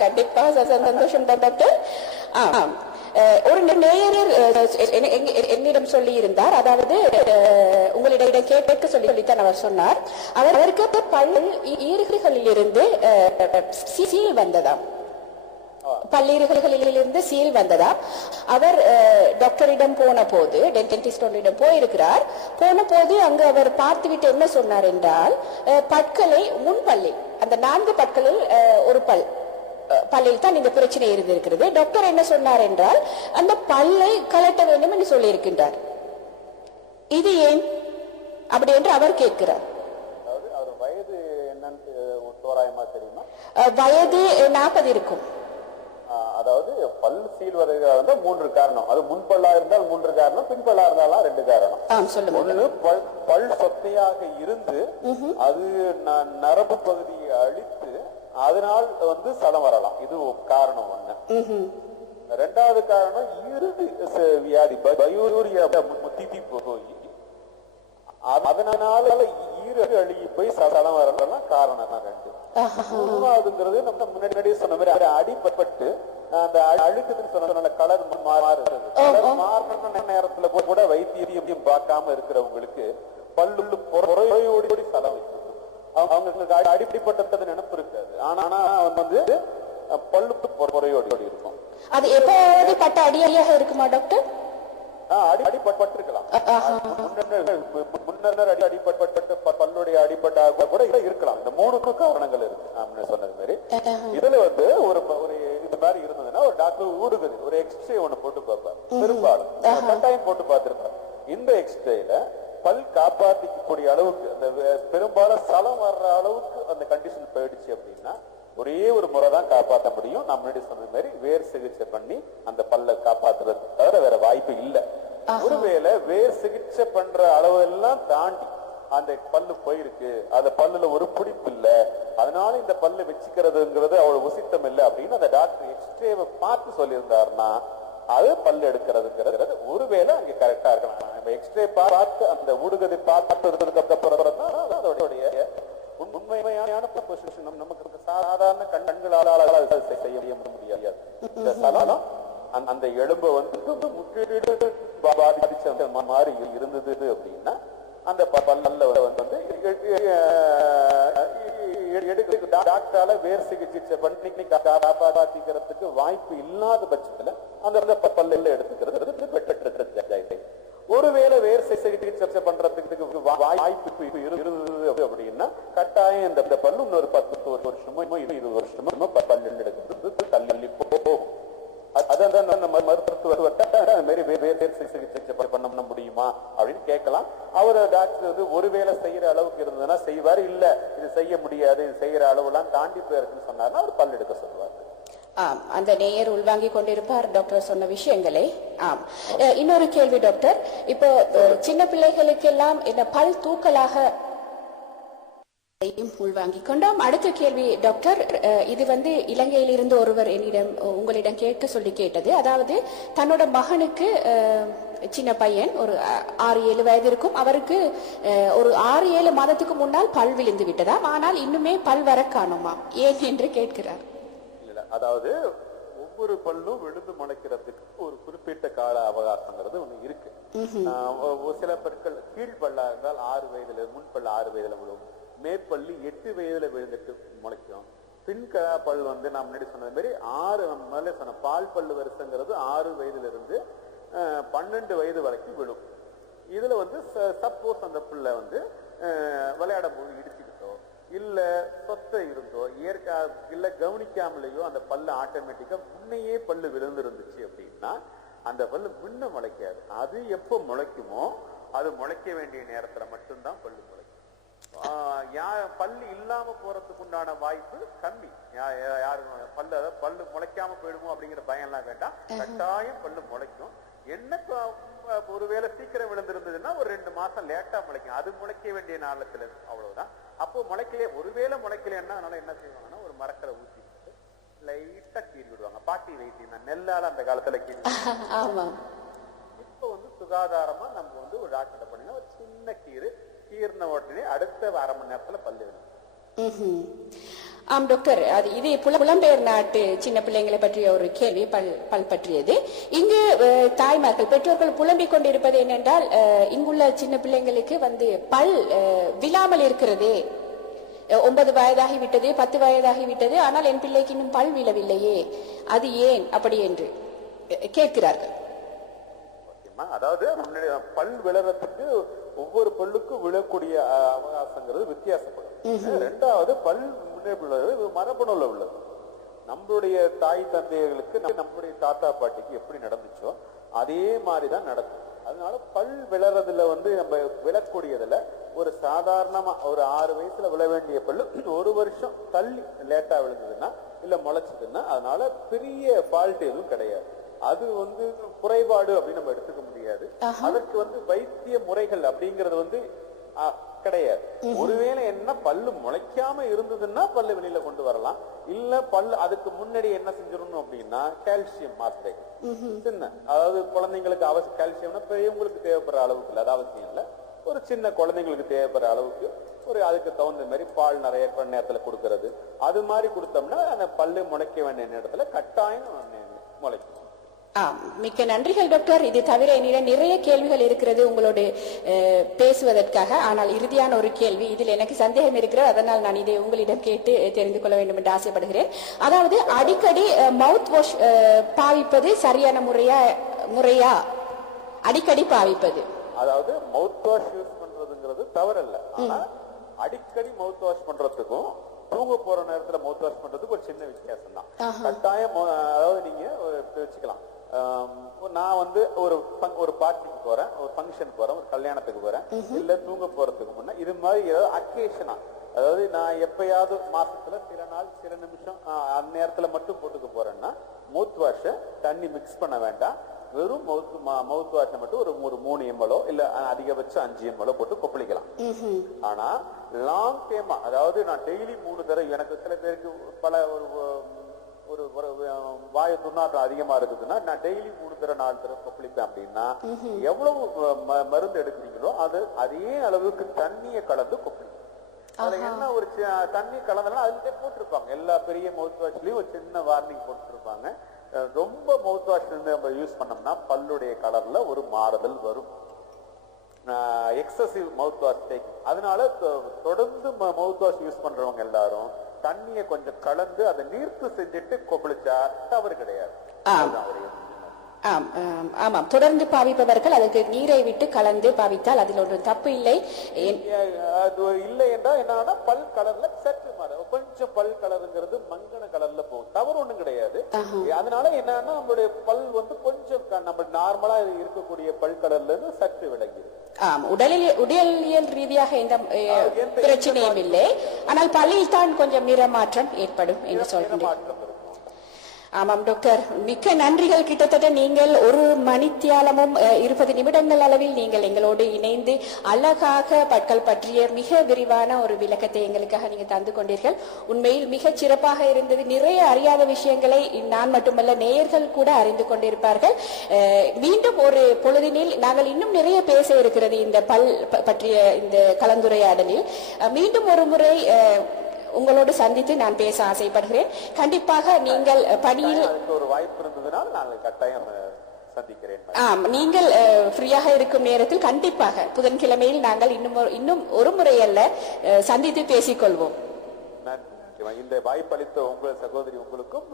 கண்டிப்பா சந்தோஷம் டாக்டர். ஒரு நேயர் என்னிடம் சொல்லி இருந்தார். அதாவது உங்களிடம் கேட்க சொல்லித்தான் அவர் சொன்னார். அவருக்கு பல் ஈறுகளில் இருந்து சீல் வந்ததாம். பல்லீறுகளிலிருந்து சீல் வந்ததா. அவர் டாக்டரிடம் போன போது, டென்டிஸ்டிடம் போயிருக்கிறார். போன போது அங்கு அவர் பார்த்துவிட்டு என்ன சொன்னார் என்றால், பற்களை முன்பல்லில், அந்த 4 பற்களில் ஒரு பல்லில் தான் இந்த பிரச்சனை இருந்திருக்கிறது. டாக்டர் என்ன சொன்னார் என்றால், அந்த பல்லை கலட்ட வேண்டும் என்று சொல்லி இருக்கின்றார். இது ஏன் அப்படி என்று அவர் கேட்கிறார். வயது என்னன்னு தோராயமா தெரியுமா? வயது 40 இருக்கும். அதாவது பல் சீல் வருகிறது 3 காரணம். அது முன்பல்லா இருந்தால் 3 காரணம், பின்பல்லா இருந்தாலும் 2 காரணம். ஒண்ணு பல் சொத்தையாக இருந்து அது நரம்பு பகுதியை அழித்து அதனால் வந்து சலம் வரலாம். இது காரணம் ஒண்ணு. 2வது காரணம் ஈறுடு வியாதி, பயூரியா முத்தி போய் அதனால ஈறு அழுகி போய் சலம் வரலாம். காரணம் தான் 2. 3வதுங்கிறது நம்ம முன்னாடியே சொன்ன மாதிரி அடிபட்டு அந்த அழுக்குதுன்னு சொன்ன கலர் மாறுற நேரத்துல கூட வைத்தியம் பார்க்காம இருக்கிறவங்களுக்கு பல்லுள்ள பொறையோடி சலம் வைக்கிறது. அவங்களுக்கு அடிப்பட்டது நினைப்பு இருக்காது. ஆனா வந்து பல்லுக்கு பொறையோடி இருக்கும். அது எப்போது பட்ட அடியாக இருக்குமா டாக்டர்? அடிபட்டிருக்கலாம். முன்னர் அடிபட்ட பல்லுடைய அடிபட்டாக கூட இருக்கலாம். இந்த 3 காரணங்கள் இருக்கு சொன்னது மாதிரி. இதுல வந்து ஒரு இது மாதிரி இருந்ததுன்னா ஒரு டாக்டர் ஊடுகுது ஒரு எக்ஸ்ரே ஒண்ணு போட்டு பார்ப்பார். பெரும்பாலும் கட்டாயம் போட்டு பார்த்திருப்பார். இந்த எக்ஸ்ரேல பல் காப்பாற்றிக்கக்கூடிய அளவுக்கு, அந்த பெரும்பாலும் சலம் வர்ற அளவுக்கு அந்த கண்டிஷன் போயிடுச்சு அப்படின்னா ஒரே ஒரு முறை தான் காப்பாற்ற முடியும். நான் முன்னாடி சொன்ன மாதிரி வேர் சிகிச்சை பண்ணி அந்த பல்ல காப்பாற்றுறது தவிர வேற வாய்ப்பு இல்லை. ஒருவேளை வேர் சிகிச்சை பண்ற அளவு எல்லாம் தாண்டி அந்த பல்லு போயிருக்கு, அந்த பல்லுல ஒரு பிடிப்பு இல்ல, அதனால இந்த பல்லு வச்சுக்கிறதுங்கிறது அவ்வளவு உசித்தம் இல்லை அப்படின்னு அந்த டாக்டர் எக்ஸ்ரேவை பார்த்து சொல்லியிருந்தாருன்னா அது பல்லு எடுக்கிறதுங்கிறது ஒருவேளை அங்க கரெக்டா இருக்கலாம். நம்ம எக்ஸ்ரே பார்த்து அந்த ஊடுகதை பார்த்ததுக்கு அப்புறம் தான் அதோடைய உண்மையான பொசிஷன் நமக்கு சாதாரண கண்களால் செய்ய முடியாது. இந்த சலம் அந்த எலும்பை வந்து முற்றிலும் பாதிச்ச மாதிரி இருந்தது அப்படின்னா அந்த பல்ல வந்து சிகிச்சை பண்ணி காப்பாற்றிக்கிறதுக்கு வாய்ப்பு இல்லாத பட்சத்துல அந்த பல்ல எடுத்துக்கிறது. ஒருவேளை வேறு சிகிச்சை பண்றதுக்கு வாய்ப்பு இருந்தது அப்படின்னா கட்டாயம் இந்த பல்லு இன்னொரு 10 வருஷமோ 20 வருஷமோ பல்லு எடுக்கிறது தள்ளி போகும். அதான் நம்ம மருத்துவ சிகிச்சை பண்ண முடியுமா அப்படின்னு கேட்கலாம். அவர் டாக்டர் வந்து ஒருவேளை செய்யற அளவுக்கு இருந்ததுன்னா செய்வாரு, இல்ல இது செய்ய முடியாது, இது செய்யற அளவுலாம் தாண்டி போயிருக்குன்னு சொன்னாருன்னா அவர் பல் எடுக்க சொல்லுவார். அந்த நேயர் உள்வாங்கி கொண்டிருப்பார் டாக்டர் சொன்ன விஷயங்களை. இன்னொரு கேள்வி டாக்டர், இப்போ சின்ன பிள்ளைகளுக்கு எல்லாம் இந்த பல் தூக்கலாக உள்வாங்கி கொண்டோம். அடுத்த கேள்வி டாக்டர், இது வந்து இலங்கையில் இருந்து ஒருவர் உங்களிடம் சொல்லி கேட்டது. அதாவது தன்னோட மகனுக்கு சின்ன பையன் ஒரு 6-7 வயது இருக்கும், அவருக்கு ஒரு 6-7 மாதத்துக்கு முன்னால் பல் விழுந்து விட்டதா, ஆனால் இன்னுமே பல் வர காணுமா, ஏன் என்று கேட்கிறார். அதாவது ஒவ்வொரு பல்லும் விழுந்து முளைக்கிறதுக்கு ஒரு குறிப்பிட்ட கால அவகாசங்கிறது ஒண்ணு இருக்கு. சில பற்கள் கீழ்பல்லா இருந்தால் 6 வயதுல, முன்பல் 6 வயதுல விழும், மேற்பள்ளி 8 வயதுல விழுந்துட்டு முளைக்கும். பின்கழா பல் வந்து நான் முன்னாடி சொன்னது மாதிரி 6 சொன்ன பால் பல்லு வருஷங்கிறது 6 வயதுல இருந்து 12 வயது வரைக்கும் விழும். இதுல வந்து சப்போஸ் அந்த பிள்ளை வந்து விளையாடும் போது இடிச்சுக்கிட்டோ இல்ல சொத்தை இருந்தோ இல்ல கவனிக்காமலேயோ அந்த பல்லு ஆட்டோமேட்டிக்கா முன்னையே பல்லு விழுந்து இருந்துச்சு அப்படின்னா அந்த பல்லு முன்ன முளைக்காது. அது எப்போ முளைக்குமோ அது முளைக்க வேண்டிய நேரத்துல மட்டும்தான் பல்லு முளைக்கும். பல்லு இல்லாம போறதுக்கு உண்டான வாய்ப்பு கம்மி. யாருக்கும் பல்லு முளைக்காம போயிடுமோ அப்படிங்கிற பயம் எல்லாம் வேண்டாம். கட்டாயம் பல்லு முளைக்கும். என்ன ஒருவேளை சீக்கிரம் விழுந்திருந்ததுன்னா ஒரு 2 மாசம் லேட்டா முளைக்கும். அது முளைக்க வேண்டிய நாளத்துல அவ்வளவுதான். அப்போ முளைக்கலையே, ஒருவேளை முளைக்கலைன்னா அதனால என்ன செய்வாங்கன்னா ஒரு மரக்கரை ஊசி லைட்டா கீறி விடுவாங்க. பாட்டி வைத்தியம் தான், நெல்லால அந்த காலத்துல கீறி. இப்ப வந்து சுகாதாரமா நம்ம வந்து ஒரு டாக்டர் பண்ணினா ஒரு சின்ன கீறின உடனே அடுத்த 1/2 மணி நேரத்துல பல்லு விடும். ஆம் டாக்டர், அது இது புலம்பெயர் நாட்டு சின்ன பிள்ளைங்களை பற்றிய ஒரு கேள்வி, பல் பற்றியது. இங்கு தாய்மார்கள் பெற்றோர்கள் புலம்பிக் கொண்டிருப்பது என்னென்றால், இங்குள்ள சின்ன பிள்ளைங்களுக்கு வந்து பல் விழாமல் இருக்கிறதே, 9 வயதாகிவிட்டது, 10 வயதாகிவிட்டது, ஆனால் என் பிள்ளைக்கு இன்னும் பல் விழவில்லையே, அது ஏன் அப்படி என்று கேட்கிறார்கள். அதாவது பல் விழறதுக்கு ஒவ்வொரு பல்லுக்கும் விழக்கூடிய அவகாசங்கிறது வித்தியாசப்படும். 2வது பல் முன்னேற்றது மரபணுல உள்ளது. நம்மளுடைய தாய் தந்தையர்களுக்கு நம்மளுடைய தாத்தா பாட்டிக்கு எப்படி நடந்துச்சோ அதே மாதிரிதான் நடக்கும். அதனால பல் விழறதுல வந்து நம்ம விழக்கூடியதுல ஒரு சாதாரணமா ஒரு 6 வயசுல விழ வேண்டிய பல்லு 1 வருஷம் தள்ளி லேட்டா விழுந்ததுன்னா இல்ல முளைச்சதுன்னா அதனால பெரிய ஃபால்ட் எதுவும் கிடையாது. அது வந்து குறைபாடு அப்படின்னு நம்ம எடுத்துக்க முடியாது. அதற்கு வந்து வைத்திய முறைகள் அப்படிங்கறது வந்து கிடையாது. ஒருவேளை என்ன பல்லு முளைக்காம இருந்ததுன்னா பல்லு வெளியில கொண்டு வரலாம். இல்ல பல்லு அதுக்கு முன்னாடி என்ன செஞ்சிடணும் அப்படின்னா கால்சியம் மாத்திரை சின்ன, அதாவது குழந்தைங்களுக்கு கால்சியம்னா பெரியவங்களுக்கு தேவைப்படுற அளவுக்கு இல்ல, அது அவசியம் இல்ல, ஒரு சின்ன குழந்தைங்களுக்கு தேவைப்படுற அளவுக்கு ஒரு அதுக்கு தகுந்த மாதிரி பால் நிறைய நேரத்துல கொடுக்கறது, அது மாதிரி கொடுத்தோம்னா அந்த பல்லு முளைக்க வேண்டிய நேரத்துல கட்டாயம் முளைக்கும். மிக்க நன்றிகள் டாக்டர். இது தவிர என்னிடம் நிறைய கேள்விகள் இருக்கிறது உங்களோடு பேசுவதற்காக. ஆனால் இறுதியான ஒரு கேள்வி, இதில் எனக்கு சந்தேகம் இருக்கிறது, அதனால் நான் இதை உங்களிடம் கேட்டு தெரிந்து கொள்ள வேண்டும் என்று ஆசைப்படுகிறேன். அதாவது அடிக்கடி மவுத் வாஷ் பாவிப்பது சரியான முறையா அடிக்கடி பாவிப்பது? அதாவது மவுத் வாஷ் யூஸ் பண்றதுங்கிறது தவறல்ல. ஆனா அடிக்கடி மவுத் வாஷ் பண்றதுக்கும் தூங்க போற நேரத்துல மவுத் வாஷ் பண்றதுக்கு ஒரு சின்ன வித்தியாசம் தான். கட்டாயம் அதாவது நீங்க வச்சுக்கலாம், நான் வந்து ஒரு பார்ட்டிக்கு போறேன், ஒரு ஃபங்க்ஷன் போறேன், ஒரு கல்யாணத்துக்கு போறேன், இல்ல தூங்க போறதுக்கு முன்ன இது மாதிரி ஏதாவது அக்கேஷனா, அதாவது நான் எப்பயாவது மாசத்துல சில நாள் சில நிமிஷம் அந்த நேரத்துல மட்டும் போட்டுக்க போறேன்னா மவுத் வாஷ தண்ணி மிக்ஸ் பண்ண வேண்டாம். வெறும் மவுத் வாஷ மட்டும் ஒரு 3 ml இல்ல அதிகபட்சம் 5 ml போட்டு கொப்பளிக்கலாம். ஆனா லாங் டைமா, அதாவது நான் டெய்லி 3 தடவை, எனக்கு சில பேருக்கு பல ஒரு வாயு துர்நாற்றம் அதிகமா இருக்குதுன்னா நான் டெய்லி 3 தடவை 4 தடவை கொப்பளிப்பேன் அப்படின்னா எவ்வளவு மருந்து எடுக்கிறீங்களோ அது அதே அளவுக்கு தண்ணியை கலந்து கொப்பளிக்கும். அதுல என்ன ஒரு தண்ணி கலந்தனா அதுல போட்டிருப்பாங்க, எல்லா பெரிய மவுத் வாஷ்லயும் ஒரு சின்ன வார்னிங் போட்டுருப்பாங்க. ரொம்ப மவுத் வாஷ் நம்ம யூஸ் பண்ணோம்னா பல்லுடைய கலர்ல ஒரு மாறுதல் வரும். Excessive mouth wash taking. அதனால தொடர்ந்து மவுத் வாஷ் யூஸ் பண்றவங்க எல்லாரும் தண்ணியை கொஞ்சம் கலந்து அதை நீர்த்து செஞ்சுட்டு கொப்பளிச்சா தவறு கிடையாது. ஆமாம், தொடர்ந்து பாவிப்பவர்கள் அதுக்கு நீரை விட்டு கலந்து பாவித்தால் அதில் ஒன்று தப்பு இல்லை. அது இல்லை என்றால் என்னன்னா பல் கலர்ல சற்று மாறும், கொஞ்சம் பல் கலருங்கிறது மங்கன கலர்ல போகும், தவறு ஒண்ணும் கிடையாது. அதனால என்னன்னா நம்மளுடைய பல் வந்து கொஞ்சம் நம்ம நார்மலா இருக்கக்கூடிய பல் கலர்ல இருந்து சற்று விலகி. உடலியல் ரீதியாக எந்த பிரச்சனையும் இல்லை, ஆனால் பல்லில் தான் கொஞ்சம் நிறமாற்றம் ஏற்படும் என்று சொல்கிறேன். ஆமாம் டாக்டர், மிக்க நன்றிகள். கிட்டத்தட்ட நீங்கள் 1 மணித்தியாலமும் 20 நிமிடங்கள் அளவில் நீங்கள் எங்களோடு இணைந்து அழகாக பற்கள் பற்றிய மிக விரிவான ஒரு விளக்கத்தை எங்களுக்காக நீங்க தந்து கொண்டீர்கள். உண்மையில் மிக சிறப்பாக இருந்தது. நிறைய அறியாத விஷயங்களை நான் மட்டுமல்ல நேயர்கள் கூட அறிந்து கொண்டிருப்பார்கள். மீண்டும் ஒரு பொழுதினில் நாங்கள் இன்னும் நிறைய பேச இருக்கிறது இந்த பல் பற்றிய இந்த கலந்துரையாடலில். மீண்டும் ஒரு முறை உங்களோடு சந்தித்து நான் பேச ஆசைப்படுகிறேன். கண்டிப்பாக நீங்கள் பணியில் ஒரு வாய்ப்பு இருந்ததுனால் நான் கட்டாயம் சந்திக்கிறேன். நீங்கள் ஃப்ரீயாக இருக்கும் நேரத்தில் கண்டிப்பாக புதன்கிழமையில் நாங்கள் இன்னும் ஒரு முறை அல்ல சந்தித்து பேசிக்கொள்வோம். இந்த வாய்ப்பளித்த உங்கள் சகோதரி உங்களுக்கும்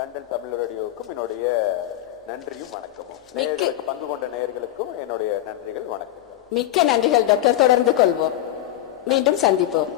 லண்டன் தமிழ் ரேடியோவுக்கும் என்னுடைய நன்றியும் வணக்கமும், பங்கு கொண்ட நேயர்களுக்கும் என்னுடைய நன்றிகள் வணக்கம். மிக்க நன்றிகள் டாக்டர். தொடர்ந்து கொள்வோம், மீண்டும் சந்திப்போம்.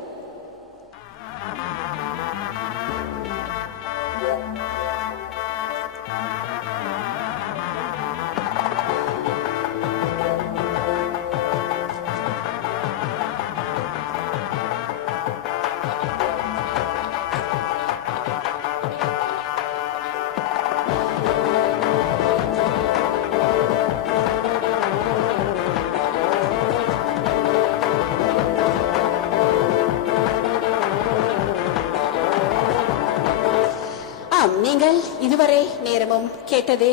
நீங்கள் இதுவரை நேரமும் கேட்டது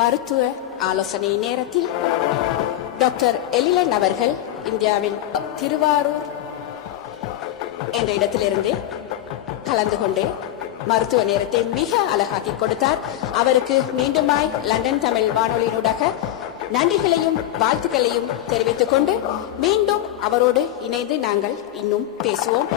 மருத்துவ ஆலோசனை நேரத்தில் டாக்டர் எலிலன் அவர்கள் இந்தியாவின் திருவாரூர் என்ற இடத்திலிருந்து கலந்து கொண்டு மருத்துவ நேரத்தை மிக அழகாக்கி கொடுத்தார். அவருக்கு மீண்டுமாய் லண்டன் தமிழ் வானொலியினூடாக நன்றிகளையும் வாழ்த்துக்களையும் தெரிவித்துக் கொண்டு மீண்டும் அவரோடு இணைந்து நாங்கள் இன்னும் பேசுவோம்.